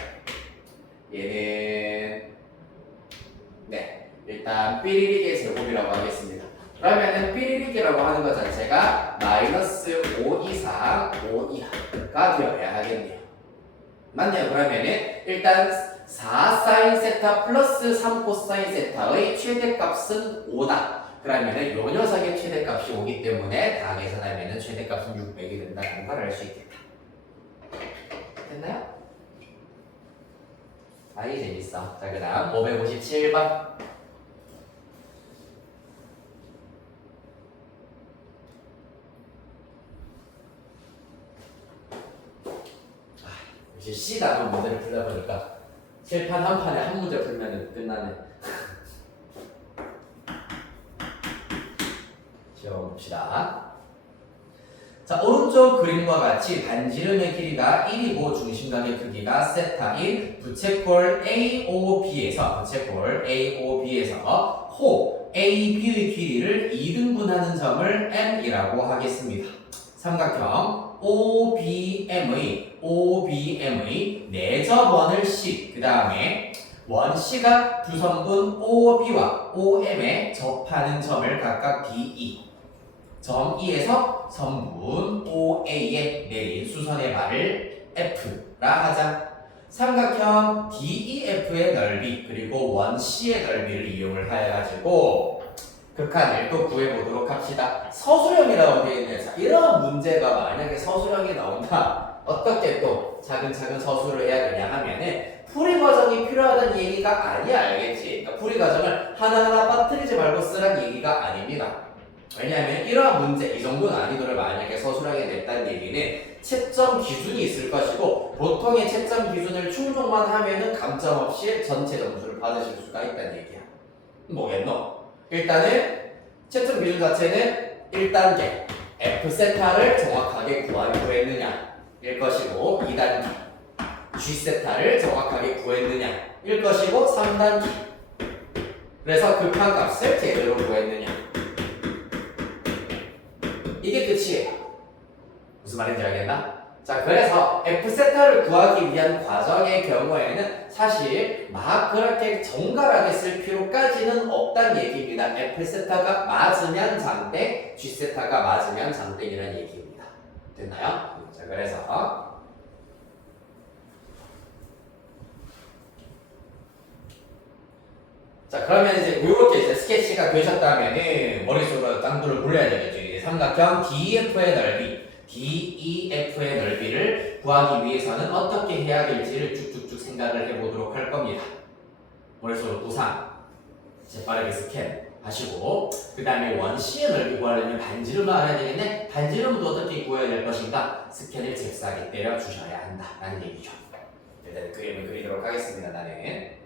얘는 네 일단 삐리릭의 제곱이라고 하겠습니다. 그러면은 삐리릭이라고 하는 것 자체가 마이너스 5 이상 5 이하가 되어야 하겠네요. 맞네요. 그러면은 일단 4 사인 세타 플러스 3 코사인 세타의 최대값은 5다. 그러면은 요 녀석의 최대값이 5기 때문에 다 계산하면은 최대값은 600이 된다는 걸 알 수 있겠다. 됐나요? 아이 재밌어. 자, 그 다음 557번. 이제 C 단원 문제를 풀다 보니까 칠판 한 판에 한 문제 풀면 끝나네. 지워봅시다. 자, 오른쪽 그림과 같이 반지름의 길이가 1이고 중심각의 크기가 세타인 부채꼴 AOB에서 호 AB의 길이를 2등분하는 점을 M이라고 하겠습니다. 삼각형 OBM의 내접원을 C, 그 다음에 원 C가 두 선분 OB와 OM에 접하는 점을 각각 DE, 점 E에서 선분 OA에 내린 수선의 말을 F라 하자. 삼각형 DEF의 넓이 그리고 원 C의 넓이를 이용을 해가지고 극한을 또 구해보도록 합시다. 서술형이라고 되어 있는 이런 문제가 만약에 서술형이 나온다. 어떻게 또 차근차근 서술을 해야 되냐 하면은 풀이 과정이 필요하다는 얘기가 아니야. 알겠지? 그러니까 풀이 과정을 하나하나 빠뜨리지 말고 쓰란 얘기가 아닙니다. 왜냐하면 이러한 문제, 이 정도 난이도를 만약에 서술하게 됐다는 얘기는 채점 기준이 있을 것이고 보통의 채점 기준을 충족만 하면은 감점 없이 전체 점수를 받으실 수가 있다는 얘기야. 뭐겠노? 일단은 채점 기준 자체는 1단계 F세타를 정확하게 구했느냐 일 것이고 2단계 G세타를 정확하게 구했느냐 일 것이고 3단계 그래서 극한값을 제대로 구했느냐 이게 끝이에요. 무슨 말인지 알겠나? 자, 그래서 F세타를 구하기 위한 과정의 경우에는 사실 막 그렇게 정갈하게 쓸 필요까지는 없다는 얘기입니다. F세타가 맞으면 장땡, G세타가 맞으면 장땡이라는 얘기입니다. 됐나요? 자, 그래서 자, 그러면 이제 이렇게 이제 스케치가 되셨다면은 머릿속으로 짱돌을 굴려야 되겠죠. 이제 삼각형 DEF의 넓이를 구하기 위해서는 어떻게 해야 될지를 쭉쭉쭉 생각을 해보도록 할 겁니다. 머릿속으로 구상, 재빠르게 스캔 하시고 그 다음에 원 C의 넓이 구하려면 반지름을 알아야 되겠네. 반지름도 어떻게 구해야 될 것인가? 스캔을 잽싸게 때려 주셔야 한다라는 얘기죠. 일단 그림을 그리도록 하겠습니다. 나는 M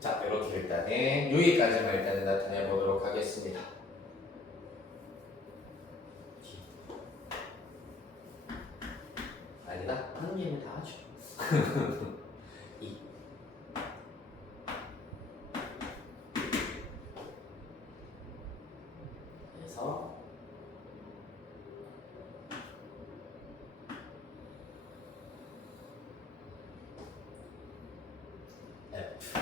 자, 이렇게 일단은 여기까지만 일단은 나타내 보도록 하겠습니다. 아니다. 하는 일은 다 하죠. 2. 그래서 F.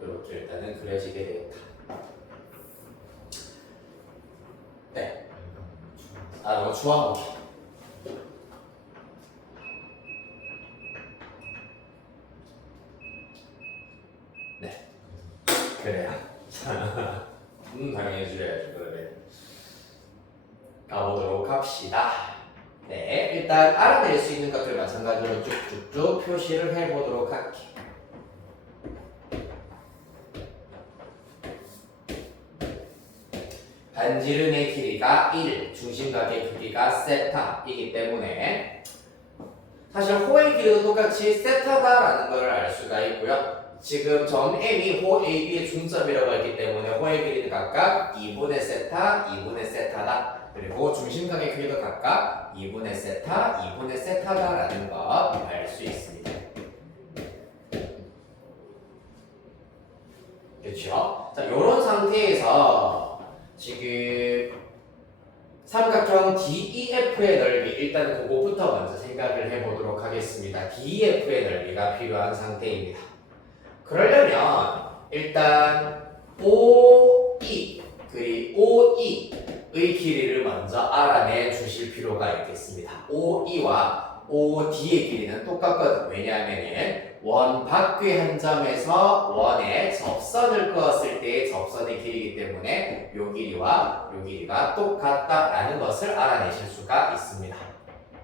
이렇게 일단은 그려지게 되겠다. 네. 너무 좋아. 네. 그래요. 당연히 줄여야죠. 그러면 가보도록 합시다. 네, 일단 알아낼 수 있는 것들 마찬가지로 쭉쭉쭉 표시를 해보도록 할게요. 반지름의 길이가 1, 중심각의 크기가 세타이기 때문에 사실 호의 길이도 똑같이 세타다라는 걸 알 수가 있고요. 지금 점 M이 호 AB의 중점이라고 했기 때문에 호의 길이는 각각 2분의 세타, 2분의 세타다. 그리고 중심각의 크기도 각각 2분의 세타, 2분의 세타다라는 거 알 수 있습니다. 그렇죠? 자, 이런 상태에서 지금 삼각형 DEF의 넓이 일단 그거부터 먼저 생각을 해보도록 하겠습니다. DEF의 넓이가 필요한 상태입니다. 그러려면 일단 OE 그리고 OE의 길이를 먼저 알아내 주실 필요가 있겠습니다. OE와 OD의 길이는 똑같거든요. 왜냐하면 원 밖의 한 점에서 원에 접선을 그었을 때의 접선의 길이이기 때문에 요 길이와 요 길이가 똑같다라는 것을 알아내실 수가 있습니다.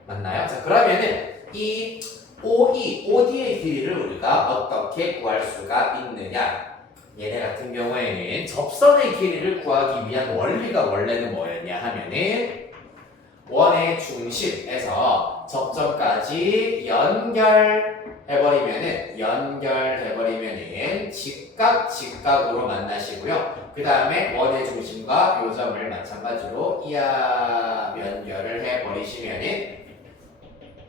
맞나요? 자, 그러면은 이 OE, OD의 길이를 우리가 어떻게 구할 수가 있느냐? 얘네 같은 경우에는 접선의 길이를 구하기 위한 원리가 원래는 뭐였냐 하면은 원의 중심에서 접점까지 연결해버리면은 직각으로 만나시고요. 그 다음에 원의 중심과 요 점을 마찬가지로 연결을 해버리시면은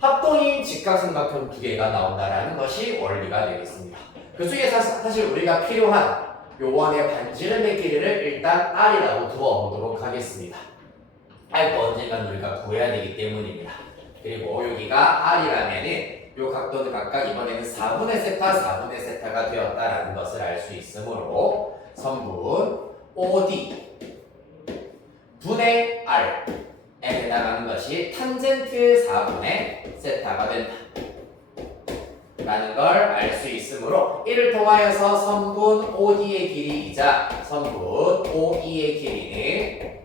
합동인 직각삼각형 두 개가 나온다라는 것이 원리가 되겠습니다. 그 중에서 사실 우리가 필요한 요 원의 반지름의 길이를 일단 R이라고 두어보도록 하겠습니다. R도 언젠간 우리가 구해야 되기 때문입니다. 그리고 여기가 R이라면은 요 각도는 각각 이번에는 4분의 세타, 4분의 세타가 되었다라는 것을 알 수 있으므로 선분 OD 분의 R에 해당하는 것이 탄젠트 4분의 세타가 된다 라는 걸 알 수 있으므로 이를 통하여서 선분 OD의 길이이자 선분 OE의 길이는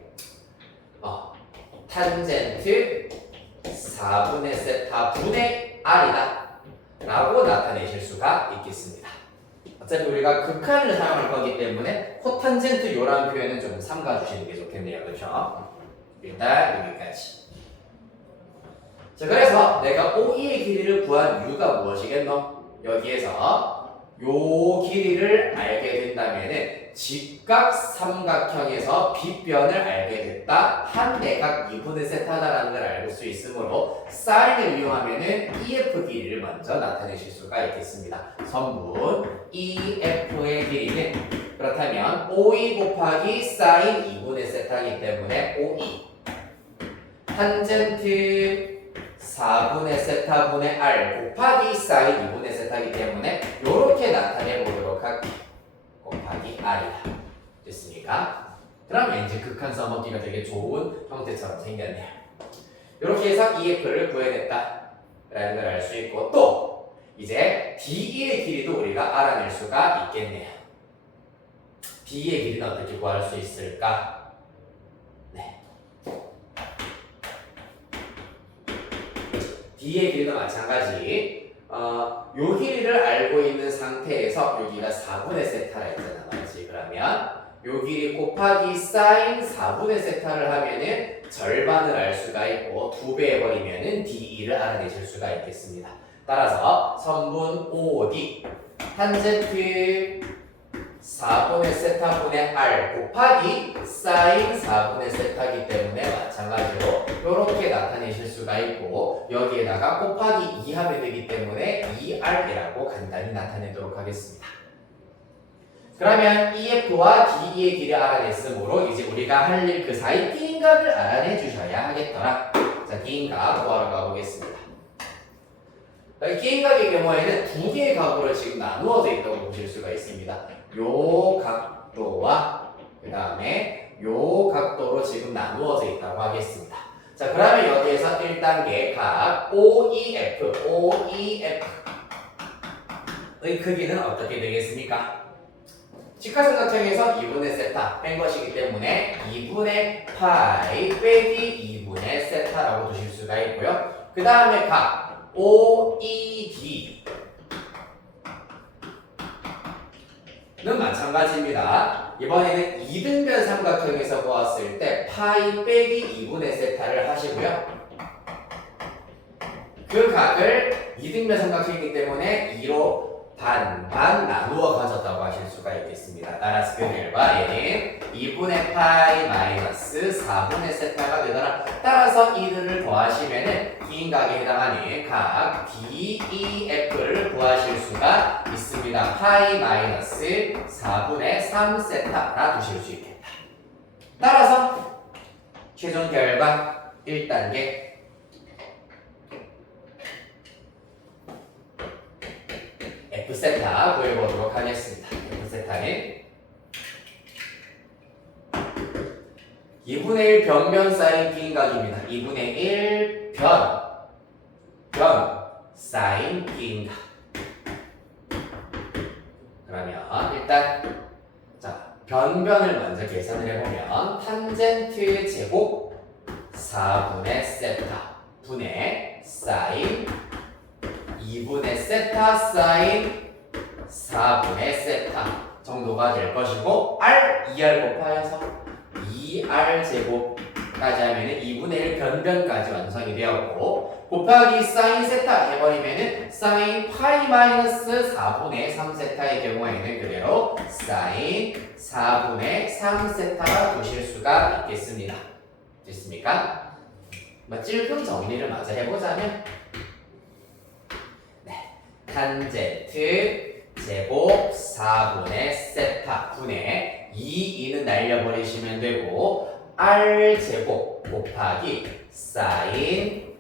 탄젠트 4분의 세타 분의 R이다 라고 나타내실 수가 있겠습니다. 어차피 우리가 극한을 사용할 거기 때문에 코탄젠트 요라는 표현은 좀 삼가 주시는 게 좋겠네요. 그렇죠? 일단 여기까지. 자, 그래서 내가 OE의 길이를 구한 이유가 무엇이겠노? 여기에서 요 길이를 알게 된다면은 직각 삼각형에서 빗변을 알게 됐다. 한 대각 2분의 세타다라는 걸 알 수 있으므로 사인을 이용하면은 EF 길이를 먼저 나타내실 수가 있겠습니다. 선분 EF의 길이는 그렇다면 OE 곱하기 사인 2분의 세타이기 때문에 OE 탄젠트 4분의 세타분의 R 곱하기 사인 2분의 세타이기 때문에 이렇게 나타내 보도록 할게요. 곱하기 R이다. 됐습니까? 그러면 이제 극한 써먹기가 되게 좋은 형태처럼 생겼네요. 이렇게 해서 EF를 구해냈다 라는 걸 알 수 있고 또 이제 DE의 길이도 우리가 알아낼 수가 있겠네요. DE의 길이는 어떻게 구할 수 있을까? 네. D의 길이도 마찬가지 요 길이를 알고 있는 상태에서 여기가 4분의 세타라 했잖아, 맞지? 그러면 요 길이 곱하기 사인 4분의 세타를 하면은 절반을 알 수가 있고 2배 해버리면은 d2를 알아내실 수가 있겠습니다. 따라서 성분 OD 탄젠트 4분의 세타분의 r 곱하기 사인 4분의 세타이기 때문에 마찬가지로 이렇게 나타내실 수가 있고 여기에다가 곱하기 2 하면 되기 때문에 2r이라고 간단히 나타내도록 하겠습니다. 그러면 EF와 DE의 길이를 알아냈으므로 이제 우리가 할 일 그 사이 D인각을 알아내 주셔야 하겠더라. 자, D인각 구하러 가보겠습니다. D인각의 경우에는 두 개의 각으로 지금 나누어져 있다고 보실 수가 있습니다. 요 각도와 그 다음에 요 각도로 지금 나누어져 있다고 하겠습니다. 자, 그러면 여기에서 1단계 각 OEF의 크기는 어떻게 되겠습니까? 직각삼각형에서 2분의 세타 뺀 것이기 때문에 2분의 파이 빼기 2분의 세타라고 두실 수가 있고요. 그 다음에 각 OED 는 마찬가지입니다. 이번에는 이등변 삼각형에서 보았을 때 파이 빼기 2분의 세타를 하시고요. 그 각을 이등변 삼각형이기 때문에 2로 반반 나누어 가졌다고 하실 수가 있겠습니다. 따라서 그 결과 얘는 2분의 파이 마이너스 4분의 세타가 되더라. 따라서 이들을 더하시면은 D인각에 해당하는 각 DEF를 구하실 수가 있습니다. 파이 마이너스 4분의 3세타라 두실 수 있겠다. 따라서 최종 결과 1단계 F세타 구해보도록 하겠습니다. F세타는 2분의 1 변변 사인 D인각입니다. 2분의 1 변 사인 D인각. 그러면 일단 자 변변을 먼저 계산을 해보면 탄젠트 제곱 4분의 세타 분의 사인 2분의 세타 사인 4분의 세타 정도가 될 것이고 r 2r 곱하여서 2r 제곱까지 하면은 2분의 1 변변까지 완성이 되었고 곱하기 사인 세타 해버리면은 사인 파이 마이너스 4분의 3세타의 경우에는 그대로 사인 4분의 3세타가 두실 수가 있겠습니다. 됐습니까? 찔끔 정리를 마저 해보자면 탄젠트 제곱 4분의 세타 분의 2는 날려버리시면 되고 r 제곱 곱하기 사인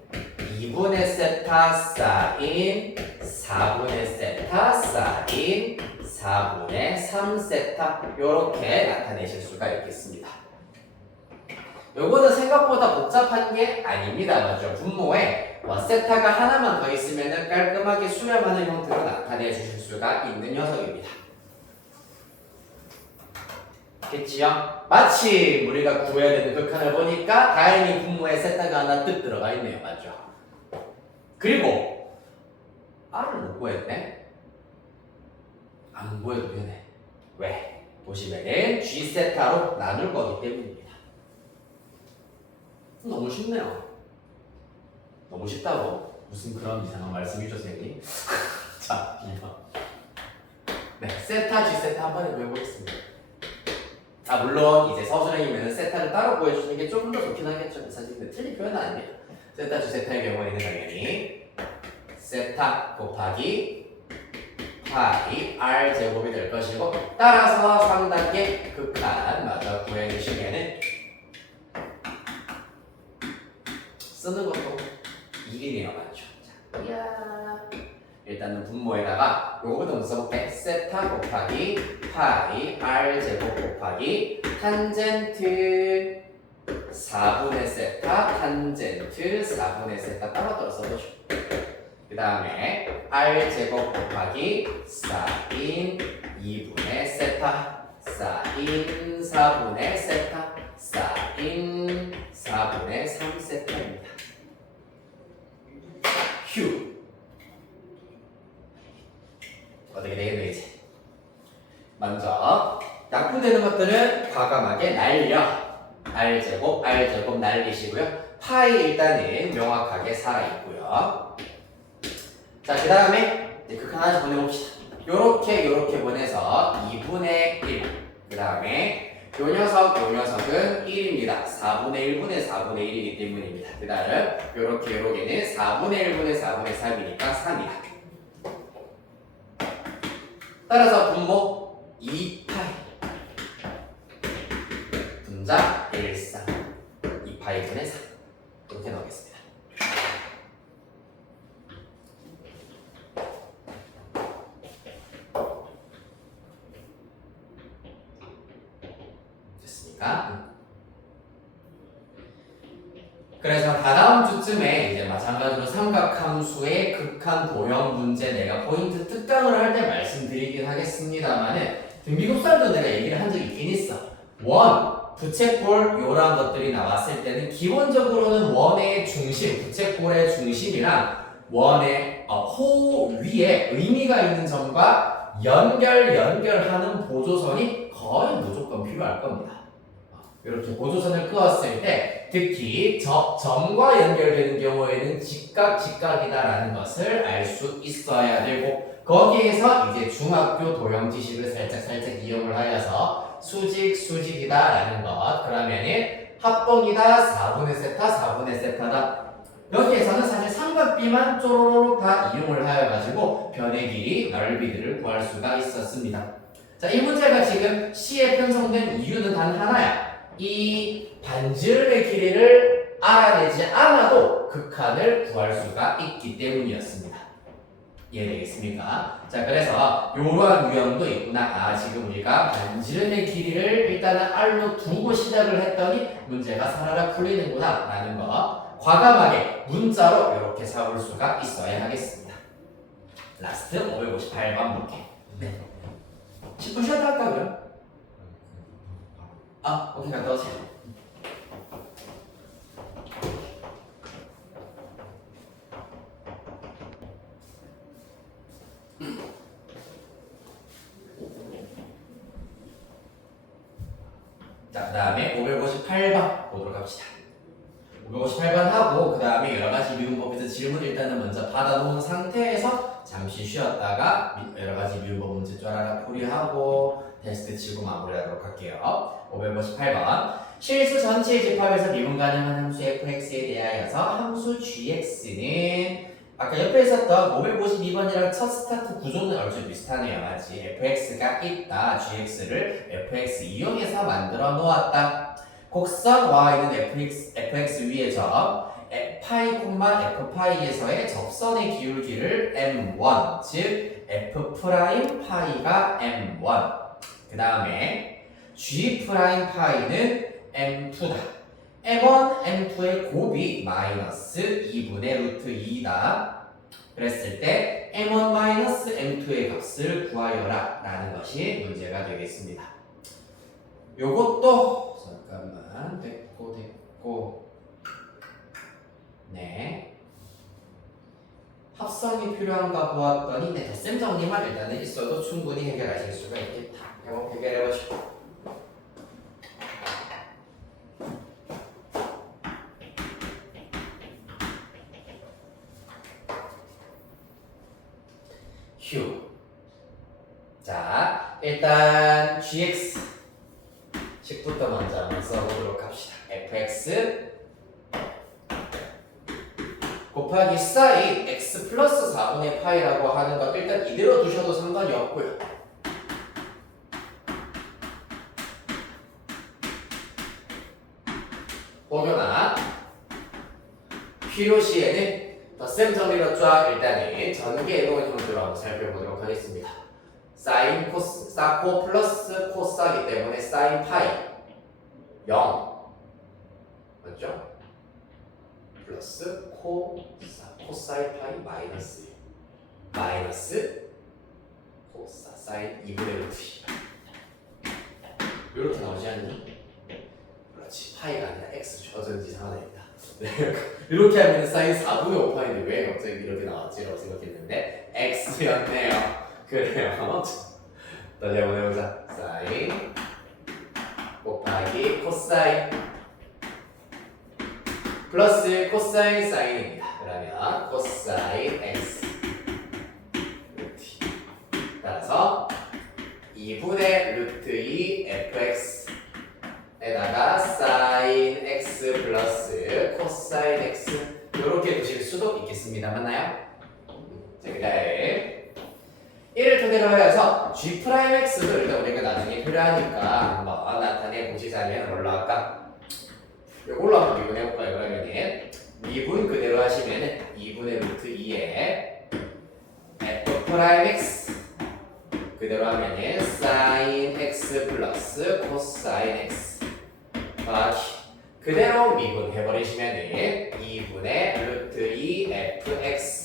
2분의 세타 사인 4분의 세타 사인 4분의 3세타 이렇게 나타내실 수가 있겠습니다. 요거는 생각보다 복잡한 게 아닙니다. 맞죠? 분모에 세타가 하나만 더 있으면 깔끔하게 수렴하는 형태로 나타내 주실 수가 있는 녀석입니다. 겠지요? 마침 우리가 구해야 되는 극한을 보니까 다행히 분모에 세타가 하나 뜩 들어가 있네요. 맞죠? 그리고 R을 못 구했네? 안 구해도 되네. 왜? 보시면은 G세타로 나눌 거기 때문입니다. 너무 쉽네요. 너무 쉽다고? 무슨 그런 이상한 말씀이죠, 선생님? 자, 이거. 네, 세타, G세타 한번 해보겠습니다. 물론 이제 서술형이면 세타를 따로 구해주시는 게 좀 더 좋긴 하겠죠. 사실 근데 틀린 표현은 아니에요. 세타, G세타의 경우에는 당연히 세타 곱하기 파이 R 제곱이 될 것이고 따라서 3단계 극한 마저 구해주시면은 쓰는 것도 1이네요. 맞죠? 자, 이야. 일단은 분모에다가 요거부터 써볼게. 세타 곱하기 파이 R 제곱 곱하기 탄젠트 4분의 세타 탄젠트 4분의 세타 따로따로 써보죠. 그 다음에 R 제곱 곱하기 사인 2분의 세타 사인 4분의 세타 사인 4분의 3세타입니다. 휴. 것들은 과감하게 날려. R제곱, R제곱 날리시고요. 파이 일단은 명확하게 살아있고요. 자, 그 다음에 극한 하나씩 보내봅시다. 요렇게 보내서 2분의 1. 그 다음에 요 녀석은 1입니다. 4분의 1분의 4분의 1이기 때문입니다. 그 다음 요렇게는 4분의 1분의 4분의 3이니까 3이다. 따라서 분모 2파이 분자 1, 3 2파이분의 3 이렇게 넣겠습니다. 됐습니까? 그래서 다다음 주쯤에 이제 마찬가지로 삼각함수의 극한 도형 문제 내가 포인트 특강을 할 때 말씀드리긴 하겠습니다만은 미국 사람도 내가 얘기를 한 적이 있긴 있어. 부채꼴 요런 것들이 나왔을 때는 기본적으로는 원의 중심, 부채꼴의 중심이랑 원의 호 위에 의미가 있는 점과 연결하는 보조선이 거의 무조건 필요할 겁니다. 이렇게 보조선을 그었을 때 특히 점과 연결되는 경우에는 직각이다라는 것을 알 수 있어야 되고 거기에서 이제 중학교 도형 지식을 살짝 이용을 하여서 수직이다라는 것. 그러면은 합동이다 4분의 세타 4분의 세타다. 여기에서는 사실 삼각비만 쪼로록 다 이용을 하여가지고 변의 길이 넓이들을 구할 수가 있었습니다. 자, 이 문제가 지금 C에 편성된 이유는 단 하나야. 이 반지름의 길이를 알아내지 않아도 극한을 구할 수가 있기 때문이었습니다. 이해되겠습니까? 자, 그래서 이러한 유형도 있구나. 지금 우리가 반지름의 길이를 일단은 R로 두고 시작을 했더니 문제가 사라라 풀리는구나 라는 거 과감하게 문자로 이렇게 세울 수가 있어야 하겠습니다. 라스트 558번 볼게. 네. 10분 쉬었다 할까 그럼? 오케이, 갔다 오세요. 자, 그 다음에 558번 보도록 합시다. 558번 하고 그 다음에 여러가지 미분법에서 질문 일단은 먼저 받아놓은 상태에서 잠시 쉬었다가 여러가지 미분법 문제 쫙 풀이하고 테스트 치고 마무리하도록 할게요. 558번 실수 전체의 집합에서 미분 가능한 함수 fx에 대하여서 함수 gx는 아까 옆에 있었던 552번이랑 첫 스타트 구조는 얼추 비슷하네요. 맞지? fx가 있다. gx를 fx 이용해서 만들어 놓았다. 곡선 y는 fx 위의 점 파이, f파이에서의 접선의 기울기를 m1 즉 f'파이가 m1 그 다음에 g'파이는 m2다. m1, m2의 곱이 마이너스 2분의 루트 2다. 그랬을 때 m1 마이너스 m2의 값을 구하여라 라는 것이 문제가 되겠습니다. 요것도 잠깐만 됐고 네 합성이 필요한가 보았더니 네 덧셈 정리만 일단은 있어도 충분히 해결하실 수가 있겠다. 이거 해결해보시고 휴. 자, 일단 gx 식부터 먼저 한번 써보도록 합시다. fx 곱하기 사인 x 플러스 4분의 파이라고 하는 것 일단 이대로 두셔도 상관이 없고요. 혹여나 필요시에는 덧셈 정리로 쫙 일단은 전개해 놓은 형태로 한번 살펴보도록 하겠습니다. 사인 코스, 사코 플러스 코사기 때문에 사인 파이 0 맞죠? 플러스 코사인 파이 마이너스 1 마이너스 코사 사인 2분의 루트 2 이렇게 나오지 않니? 그렇지, 파이가 아니라 x 어쩐지 이상한 애입니다. 네, 이렇게 하면 사인 4분의 5파인데 왜 갑자기 이렇게 나왔지? 라고 생각했는데 x였네요. 그래요. 다시 한번 해보자. 사인 곱하기 코사인 플러스 코사인 사인입니다. 그러면 코사인 x 따라서 2분의 루트 2 fx에다가 사인 x 플러스 코사인 x 이렇게 두실 수도 있겠습니다. 맞나요? 자, 그 다음에 1을 토대로 하여서 g'x도 일단 우리가 나중에 필요하니까 한번 나타내 보시자면 올라갈까? 이걸로 한번 미분해볼까요? 그러면 미분 그대로 하시면 2분의 루트 2에 f'x 그대로 하면 sin x 플러스 코사인 x 더하기 그대로 미분해버리시면 2분의 루트 2 fx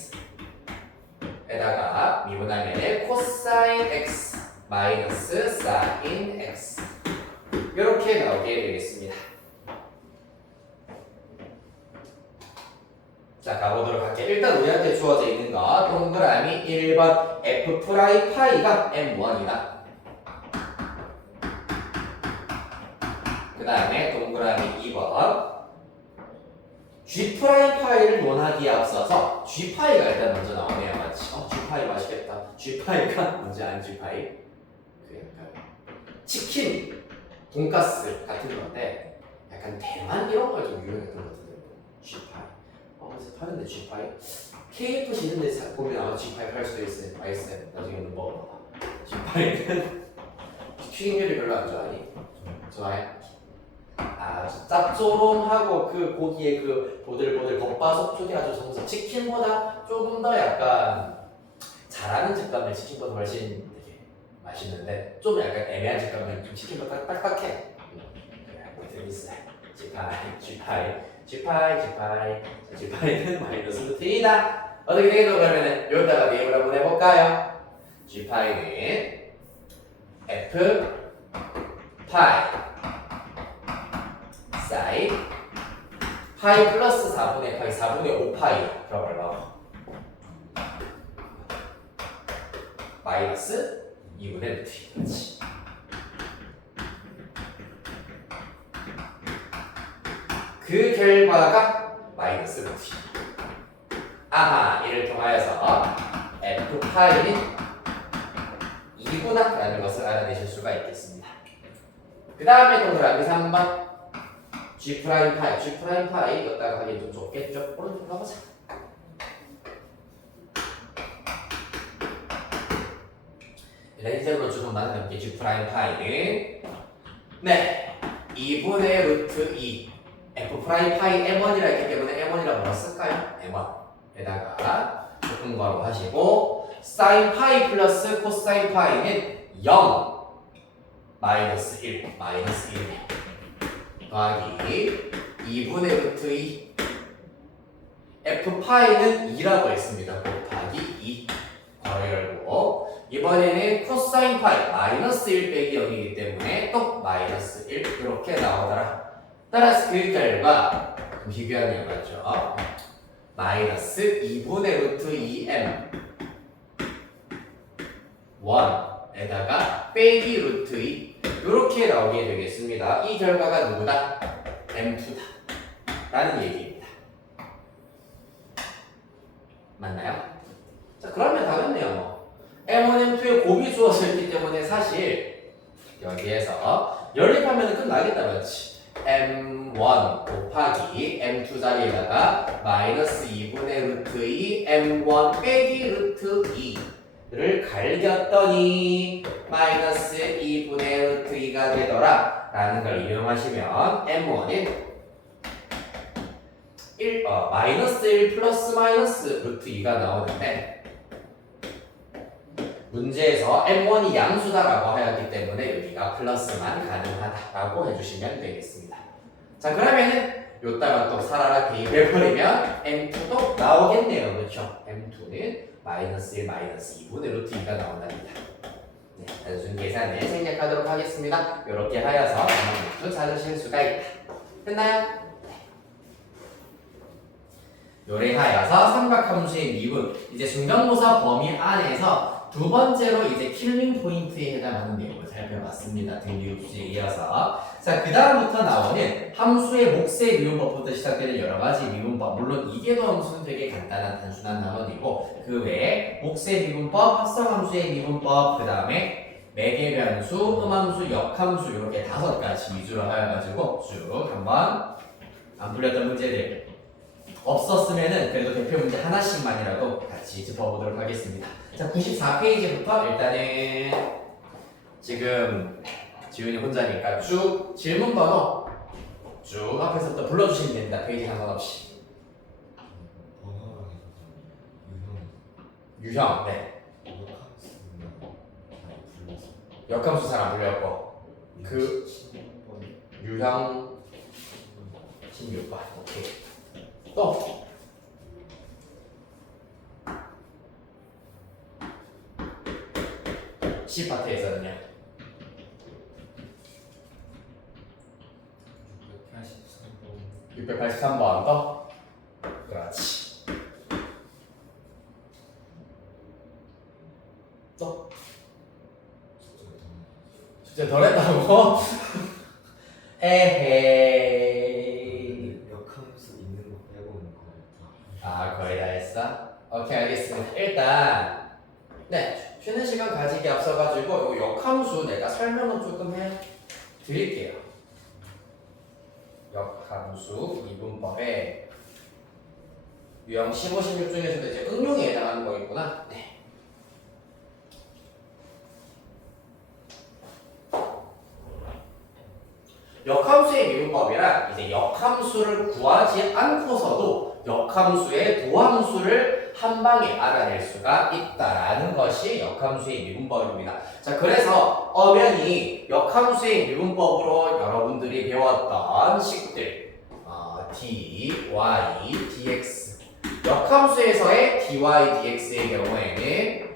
에다가 미분하면 코사인 x 마이너스 사인 x 이렇게 나오게 되겠습니다. 자, 가보도록 할게요. 일단 우리한테 주어져 있는 거 동그라미 1번 f 프라이 파이가 m1이다. 그 다음에 동그라미 2번 g 프라임 파이를 논하기에 앞서서 g 파이가 일단 먼저 나오네요. 맞지? g 파이 맛있겠다. g 파이가 뭔지 안 g 파이? 그 약간 치킨, 돈가스 같은 건데 약간 대만 이런 걸 좀 유행했던 것 같은데 g 파이. 그래서 파는데 g 파이? KFC 이런 데 보면 g 파이 팔 수도 있어요. 맛있어요. 나중에 한번 먹어봐. g 파이는 튀긴 요리 별로 안 좋아하니? 좋아해? 아주 짭조름하고 그 고기의 그 보들보들 겉바속 쪽이 아주 정석 치킨보다 조금 더 약간 잘하는 식감의 치킨보다 훨씬 되게 맛있는데 좀 약간 애매한 식감은 좀 치킨보다 빡빡해. 그래, 재밌어요. G파이는 마이너스 루트 2다. 어떻게 되겠노? 그러면은 여기다가 내입을 한번 해볼까요? G파이는 F 파이 사인 파이 플러스 4분의 파이 4분의 5파이 그럼 얼마? 마이너스 2분의 루트 2까지 그 결과가 마이너스 루트 2 아하 이를 통하여서 f파이는 2구나 라는 것을 알아내실 수가 있겠습니다. 그 다음에 동그라미 3번 G 프라임 파이, G 프라임 파이 여기다가 하기 좀 좋겠죠? 오른쪽 가보자. 흰색으로 조금 만들게 G 프라임 파이는 2분의 루트 2 F 프라임 파이 M1이라 했기 때문에 M1이라고 뭐 쓸까요? M1에다가 조금 괄호 하시고 사인 파이 플러스 코사인 파이는 0 마이너스 1 마이너스 1 더하기 2분의 루트 2 f파이는 2라고 했습니다. 곱하기 2 괄호 열고 이번에는 코사인 파이 마이너스 1 빼기 0이기 때문에 또 마이너스 1 이렇게 나오더라. 따라서 그 결과 비교하는 게 맞죠? 마이너스 2분의 루트 2m 1에다가 빼기 루트 2 이렇게 나오게 되겠습니다. 이 결과가 누구다? M2다 라는 얘기입니다. 맞나요? 자 그러면 다 됐네요. 뭐. M1, M2의 곱이 주어져 있기 때문에 사실 여기에서 연립하면 끝나겠다 맞지? M1 곱하기 M2 자리에다가 마이너스 2분의 루트 2 M1 빼기 루트 2를 갈겼더니 마이너스 2분의 루트 2가 되더라 라는 걸 이용하시면 M1은 마이너스 1 플러스 마이너스 루트 2가 나오는데 문제에서 M1이 양수다라고 하였기 때문에 여기가 플러스만 가능하다라고 해주시면 되겠습니다. 자 그러면은 요따가 또 사라라 대입해버리면 M2도 나오겠네요. 그렇죠? M2는 마이너스 1 마이너스 2분의 루트 2가 나온답니다. 네, 단순 계산을 생략하도록 하겠습니다. 이렇게 하여서 M2 찾으실 수가 있다. 됐나요? 요래하여서 삼각함수의 미분 이제 중간고사 범위 안에서 두 번째로 이제 킬링 포인트에 해당하는 내용을 살펴봤습니다. 등급 주제에 이어서. 자, 그 다음부터 나오는 함수의 몫의 미분법부터 시작되는 여러 가지 미분법. 물론 이계도 함수는 되게 간단한 단순한 단원이고 그 외에 몫의 미분법, 합성함수의 미분법, 그 다음에 매개변수, 음함수, 역함수 이렇게 5가지 위주로 하여가지고 쭉 한번 안 풀렸던 문제들 없었으면은 그래도 대표 문제 하나씩만이라도 같이 짚어보도록 하겠습니다. 자, 94페이지부터 일단은 지금 지훈이 혼자니까 쭉 질문 번호 쭉 앞에서부터 불러주시면 됩니다. 페이지 상관없이. 번호랑 유형, 네. 유형 역학습니다. 불러서 역함수 잘 안 불렸고 그 16번 유형 16번. 오케이. 또 C파트에서는요 683번 683번 또 그렇지. 또 숙제 덜 했다고? 에헤이. 역함수 있는 거 빼고는 거의 다 아, 거의 다 했어? 오케이, 알겠습니다. 일단 네, 쉬는 시간 가지기 앞서가지고 이 역함수 내가 설명을 조금 해 드릴게요. 역함수 미분법에 유형 15, 16 중에서도 이제 응용에 해당하는 거겠구나. 네. 역함수의 미분법이란 이제 역함수를 구하지 않고서도 역함수의 도함수를 한 방에 알아낼 수가 있다라는 것이 역함수의 미분법입니다. 자, 그래서 엄연히 역함수의 미분법으로 여러분들이 배웠던 식들 dy, dx 역함수에서의 dy, dx의 경우에는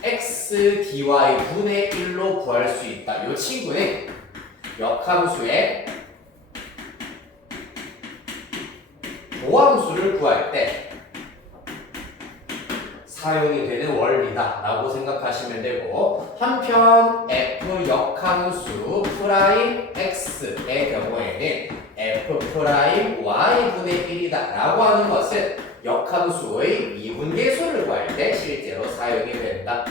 dx, dy 분의 1로 구할 수 있다. 이 친구는 역함수의 도함수를 구할 때 사용이 되는 원리다 라고 생각하시면 되고, 한편 f 역함수 프라임 x의 경우에는 f 프라임 y분의 1이다 라고 하는 것은 역함수의 미분계수를 구할 때 실제로 사용이 된다.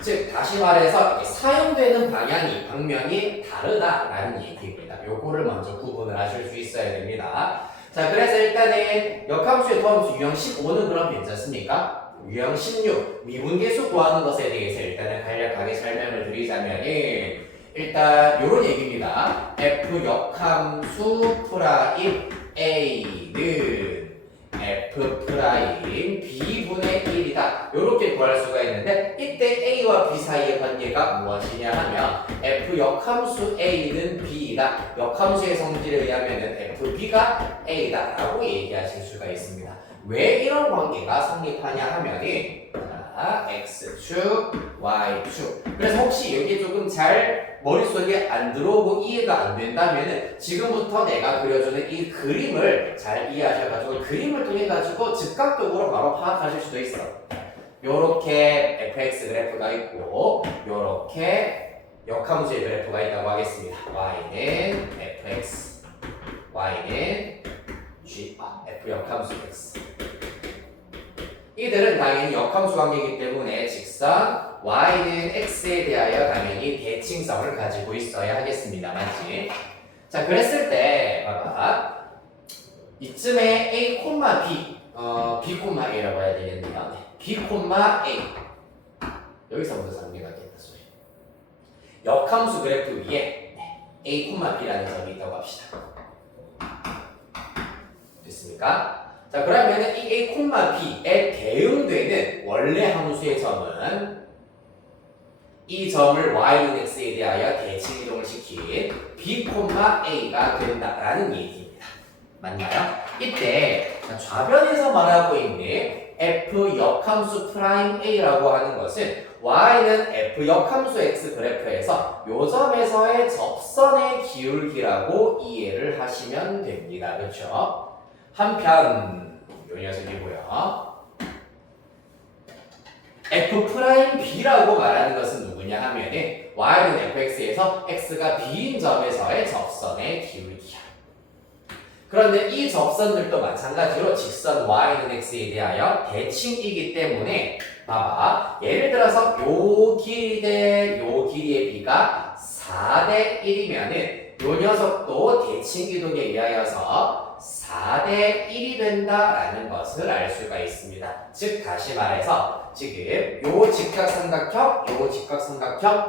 즉 다시 말해서 사용되는 방면이 다르다라는 얘기입니다. 요거를 먼저 구분을 하실 수 있어야 됩니다. 자, 그래서 일단은 역함수의 도함수 유형 15는 그럼 괜찮습니까? 유형 16 미분계수 구하는 것에 대해서 일단은 간략하게 설명을 드리자면은 일단 요런 얘기입니다. f 역함수 프라임 a는 f 프라임 b분의 1이다. 이렇게 구할 수가 있는데 이때 a와 b 사이의 관계가 무엇이냐 하면 f 역함수 a는 b이다. 역함수의 성질에 의하면 fb가 a다 라고 얘기하실 수가 있습니다. 왜 이런 관계가 성립하냐 하면은 x축, y축. 그래서 혹시 여기 조금 잘 머릿속에 안 들어오고 이해가 안 된다면은 지금부터 내가 그려주는 이 그림을 잘 이해하셔가지고 그림을 통해 가지고 즉각적으로 바로 파악하실 수도 있어. 요렇게 fx 그래프가 있고 요렇게 역함수의 그래프가 있다고 하겠습니다. y는 fx, y는 f 역함수 x. 이들은 당연히 역함수 관계이기 때문에 직선 y는 x에 대하여 당연히 대칭성을 가지고 있어야 하겠습니다. 맞지? 자, 그랬을 때 봐봐. 이쯤에 a, b, b, a라고 해야 되겠네요. 네. b, a 여기서부터 정리가 됐다 소리. 역함수 그래프 위에 a, b라는 점이 있다고 합시다. 됐습니까? 자, 그러면 이 a, b에 대응되는 원래 함수의 점은 이 점을 y는 x에 대하여 대칭 이동을 시킨 b, a가 된다라는 얘기입니다. 맞나요? 이때 좌변에서 말하고 있는 f 역함수 프라임 a라고 하는 것은 y는 f 역함수 x 그래프에서 요 점에서의 접선의 기울기라고 이해를 하시면 됩니다. 그렇죠? 한편 요 녀석이고요. f'B라고 말하는 것은 누구냐 하면은 y는 fx에서 x가 b인 점에서의 접선의 기울기야. 그런데 이 접선들도 마찬가지로 직선 y는 x에 대하여 대칭이기 때문에 봐봐. 예를 들어서 요 길이 대 요 길이의 b가 4대 1이면은 요 녀석도 대칭 이동에 의하여서 4대 1이 된다라는 것을 알 수가 있습니다. 즉 다시 말해서 지금 요 직각삼각형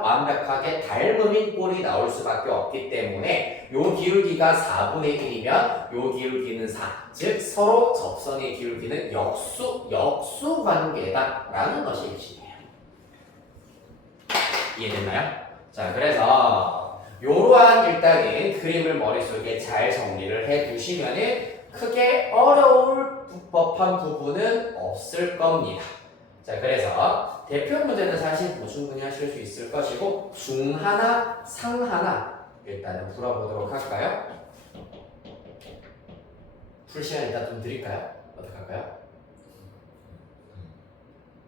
완벽하게 닮음인 꼴이 나올 수밖에 없기 때문에 요 기울기가 4분의 1이면 요 기울기는 4. 즉 서로 접선의 기울기는 역수 관계다라는 것이 핵심이에요. 이해됐나요? 자, 그래서 요러한 일단은 그림을 머릿속에 잘 정리를 해 두시면은 크게 어려울 법한 부분은 없을 겁니다. 자, 그래서 대표 문제는 사실 충분히 하실 수 있을 것이고 중 하나, 상 하나 일단은 풀어보도록 할까요? 풀 시간 일단 좀 드릴까요? 어떻게 할까요?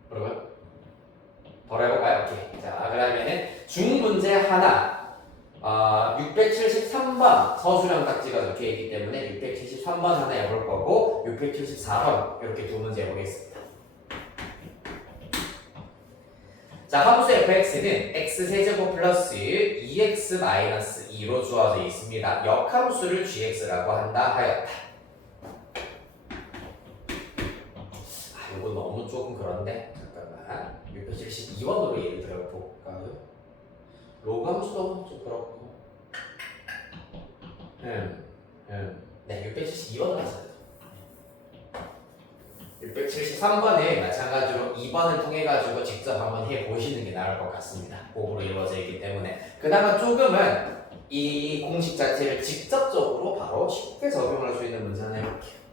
뭐라고요? 덜 해볼까요? 오케이. 자, 그러면은 중 문제 하나 673번 서술형 딱지가 적혀있기 때문에 673번 하나 해볼 거고 674번 이렇게 두 문제 해보겠습니다. 자, 함수 fx는 x세제곱 플러스 2x 마이너스 2로 주어져 있습니다. 역함수를 gx라고 한다 하였다. 이거 너무 조금 그런데 잠깐만 672번으로 예를 들어볼까요? 로그 함수도 좀 그렇고 네, 672번을 하셔야 돼요. 673번에 마찬가지로 2번을 통해가지고 직접 한번 해보시는 게 나을 것 같습니다. 곡으로 이루어져 있기 때문에 그나마 조금은 이 공식 자체를 직접적으로 바로 쉽게 적용할 수 있는 문제 하나 해볼게요.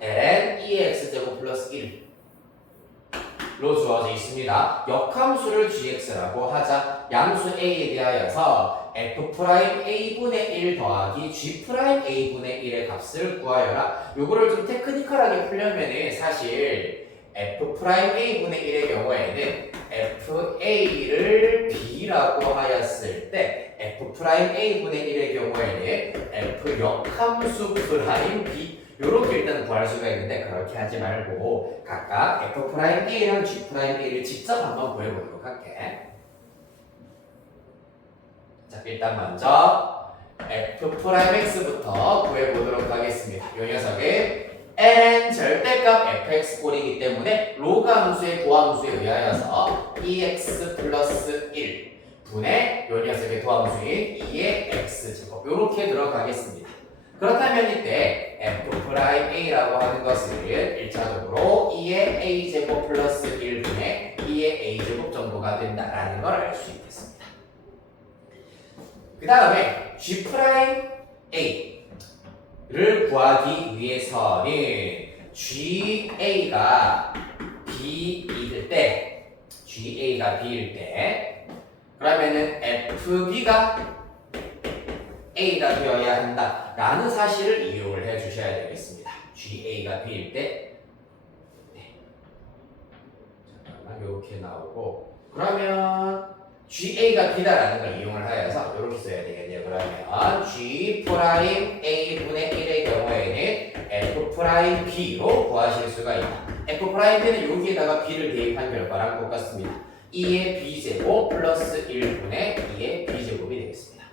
ln 2x제곱 플러스 1로 주어져 있습니다. 역함수를 gx라고 하자. 양수 a에 대하여서 f'a분의 1 더하기 g'a분의 1의 값을 구하여라. 요거를 좀 테크니컬하게 풀려면은 사실 f'a분의 1의 경우에는 fa를 b라고 하였을 때 f'a분의 1의 경우에는 f 역함수 프라임 b 요렇게 일단 구할 수가 있는데 그렇게 하지 말고 각각 f'a랑 g'a를 직접 한번 구해보도록 할게. 자, 일단 먼저 f'x부터 구해보도록 하겠습니다. 요 녀석은 ln 절대값 fx 꼴이기 때문에 로그 함수의 도함수에 의하여서 2x 플러스 1 분의 요 녀석의 도함수인 2의 x제곱 요렇게 들어가겠습니다. 그렇다면 이때 f'a라고 하는 것은 1차적으로 2의 a제곱 플러스 1분의 2의 a제곱 정도가 된다라는 걸 알 수 있겠습니다. 그 다음에 g'a를 구하기 위해서는 gA가 b일 때 그러면은 fb가 a가 되어야 한다라는 사실을 이용을 해 주셔야 되겠습니다. gA가 b일 때 잠깐만 이렇게 나오고 그러면 gA가 b다라는 걸 이용을 하여서 이렇게 써야 되겠네요. 그러면 g'A분의 1의 경우에는 f'B로 구하실 수가 있다. f'B는 여기에다가 b를 대입한 결과랑 똑같습니다. 2의 b제곱 플러스 1분의 2의 b제곱이 되겠습니다.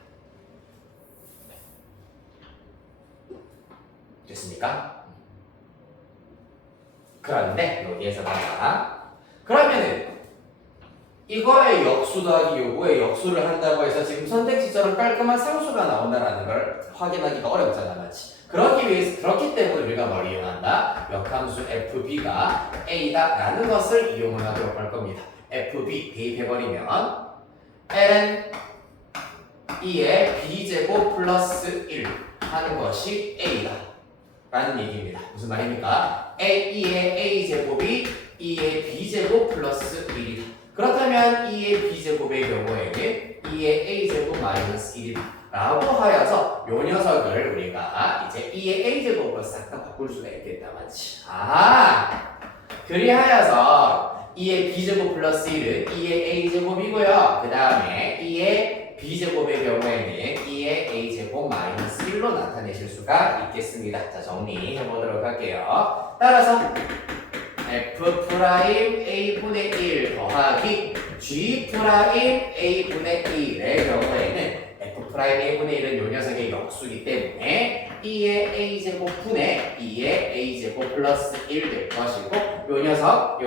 됐습니까? 그런데 여기에서 봐봐. 그러면은 이거의 역수 더하기 요거의 역수를 한다고 해서 지금 선택지처럼 깔끔한 상수가 나온다는 걸 확인하기가 어렵잖아, 맞지? 그렇기 때문에 우리가 뭘 이용한다? 역함수 fb가 a다라는 것을 이용을 하도록 할 겁니다. fb 대입해버리면 ln 2의 b제곱 플러스 1 하는 것이 A다 라는 얘기입니다. 무슨 말입니까? A의 A제곱이 2의 B제곱 플러스 1이다. 그렇다면 2의 B제곱의 경우에는 2의 A제곱 마이너스 1이다 라고 하여서 요 녀석을 우리가 이제 2의 A제곱으로 싹 다 바꿀 수가 있겠다. 맞지? 그리하여서 2의 B제곱 플러스 1은 2의 A제곱이고요. 그 다음에 2의 B제곱의 경우에는 2의 A제곱 마이너스 1로 나타내실 수가 있겠습니다. 자, 정리해 보도록 할게요. 따라서 F'A분의 1 더하기 G'A분의 1의 경우에는 F'A분의 1은 요 녀석의 역수이기 때문에 2의 A제곱분의 2의 A제곱 플러스 1 될 것이고 요 녀석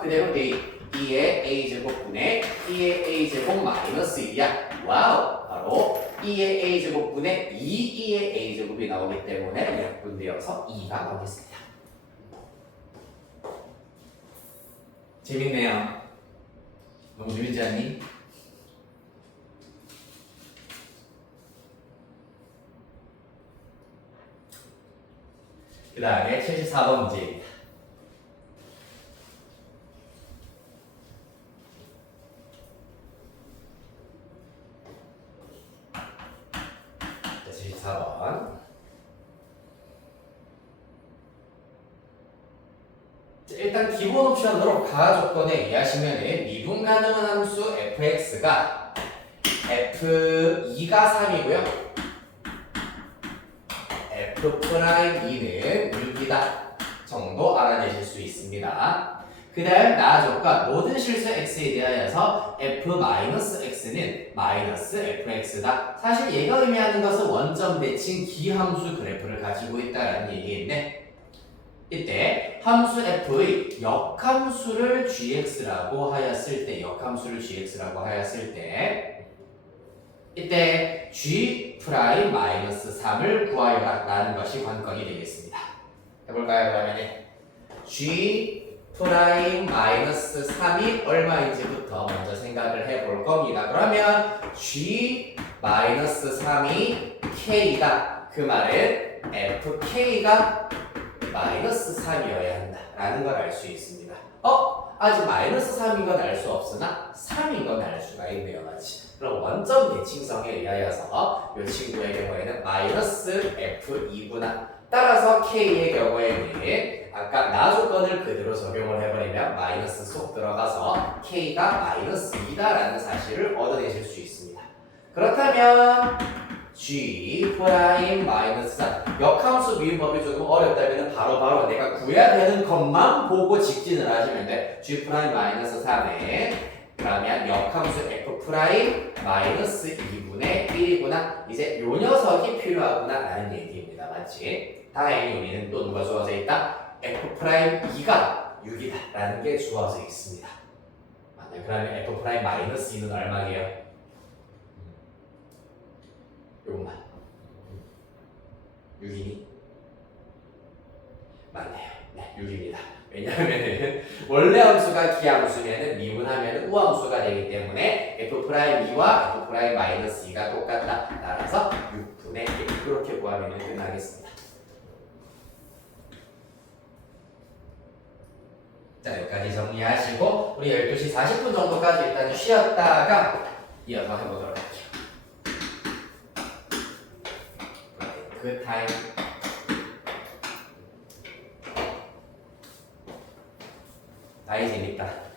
그대로 돼 2의 A제곱분의 2의 A제곱 마이너스 1이야. 와우! 바로 2의 A제곱분의 2의 A제곱이 나오기 때문에 약분되어서 2가 나오겠습니다. 재밌네요. 너무 재밌지 않니? 그 다음에 74번 문제입니다. 자, 74번. 일단 기본 옵션으로 가하 조건에 의하시면 미분 가능한 함수 fx가 f2가 3이고요. f'2는 6이다 정도 알아내실 수 있습니다. 그 다음 나아 조건 모든 실수 x에 대하여서 f-x는 마이너스 fx다. 사실 얘가 의미하는 것은 원점 대칭 기함수 그래프를 가지고 있다는 얘기인데 이때 함수 f의 역함수를 gx라고 하였을 때 이때 g'-3을 구하여라 라는 것이 관건이 되겠습니다. 해볼까요? 그러면 g'-3이 얼마인지부터 먼저 생각을 해볼 겁니다. 그러면 g-3이 k다. 그 말은 fk가 마이너스 3이어야 한다 라는 걸 알 수 있습니다. 아직 마이너스 3인 건 알 수 없으나 3인 건 알 수가 있네요. 맞지? 그럼 원점 대칭성에 의하여서 이 친구의 경우에는 마이너스 f2구나. 따라서 k의 경우에는 아까 나 조건을 그대로 적용을 해버리면 마이너스 속 들어가서 k가 마이너스 2다 라는 사실을 얻어내실 수 있습니다. 그렇다면 g'-3 역함수 미분법이 조금 어렵다면 바로 내가 구해야 되는 것만 보고 직진을 하시면 돼. g'-3에 그러면 역함수 f'-2분의 1이구나. 이제 요 녀석이 필요하구나 라는 얘기입니다. 맞지? 다행히 여기는 또 누가 주어져 있다? f'2가 6이다 라는 게 주어져 있습니다. 맞나요? 그러면 f'-2는 얼마게요? 요것만 6이니? 맞네요. 네, 6입니다. 왜냐하면 원래 함수가 기함수면 미분하면 우함수가 되기 때문에 f'2와 f'-2가 똑같다. 따라서 6분의 1 그렇게 구하면 끝나겠습니다. 자, 여기까지 정리하시고 우리 12시 40분 정도까지 일단 쉬었다가 이어서 해보도록 할게요. 그 타임 아이 재밌다.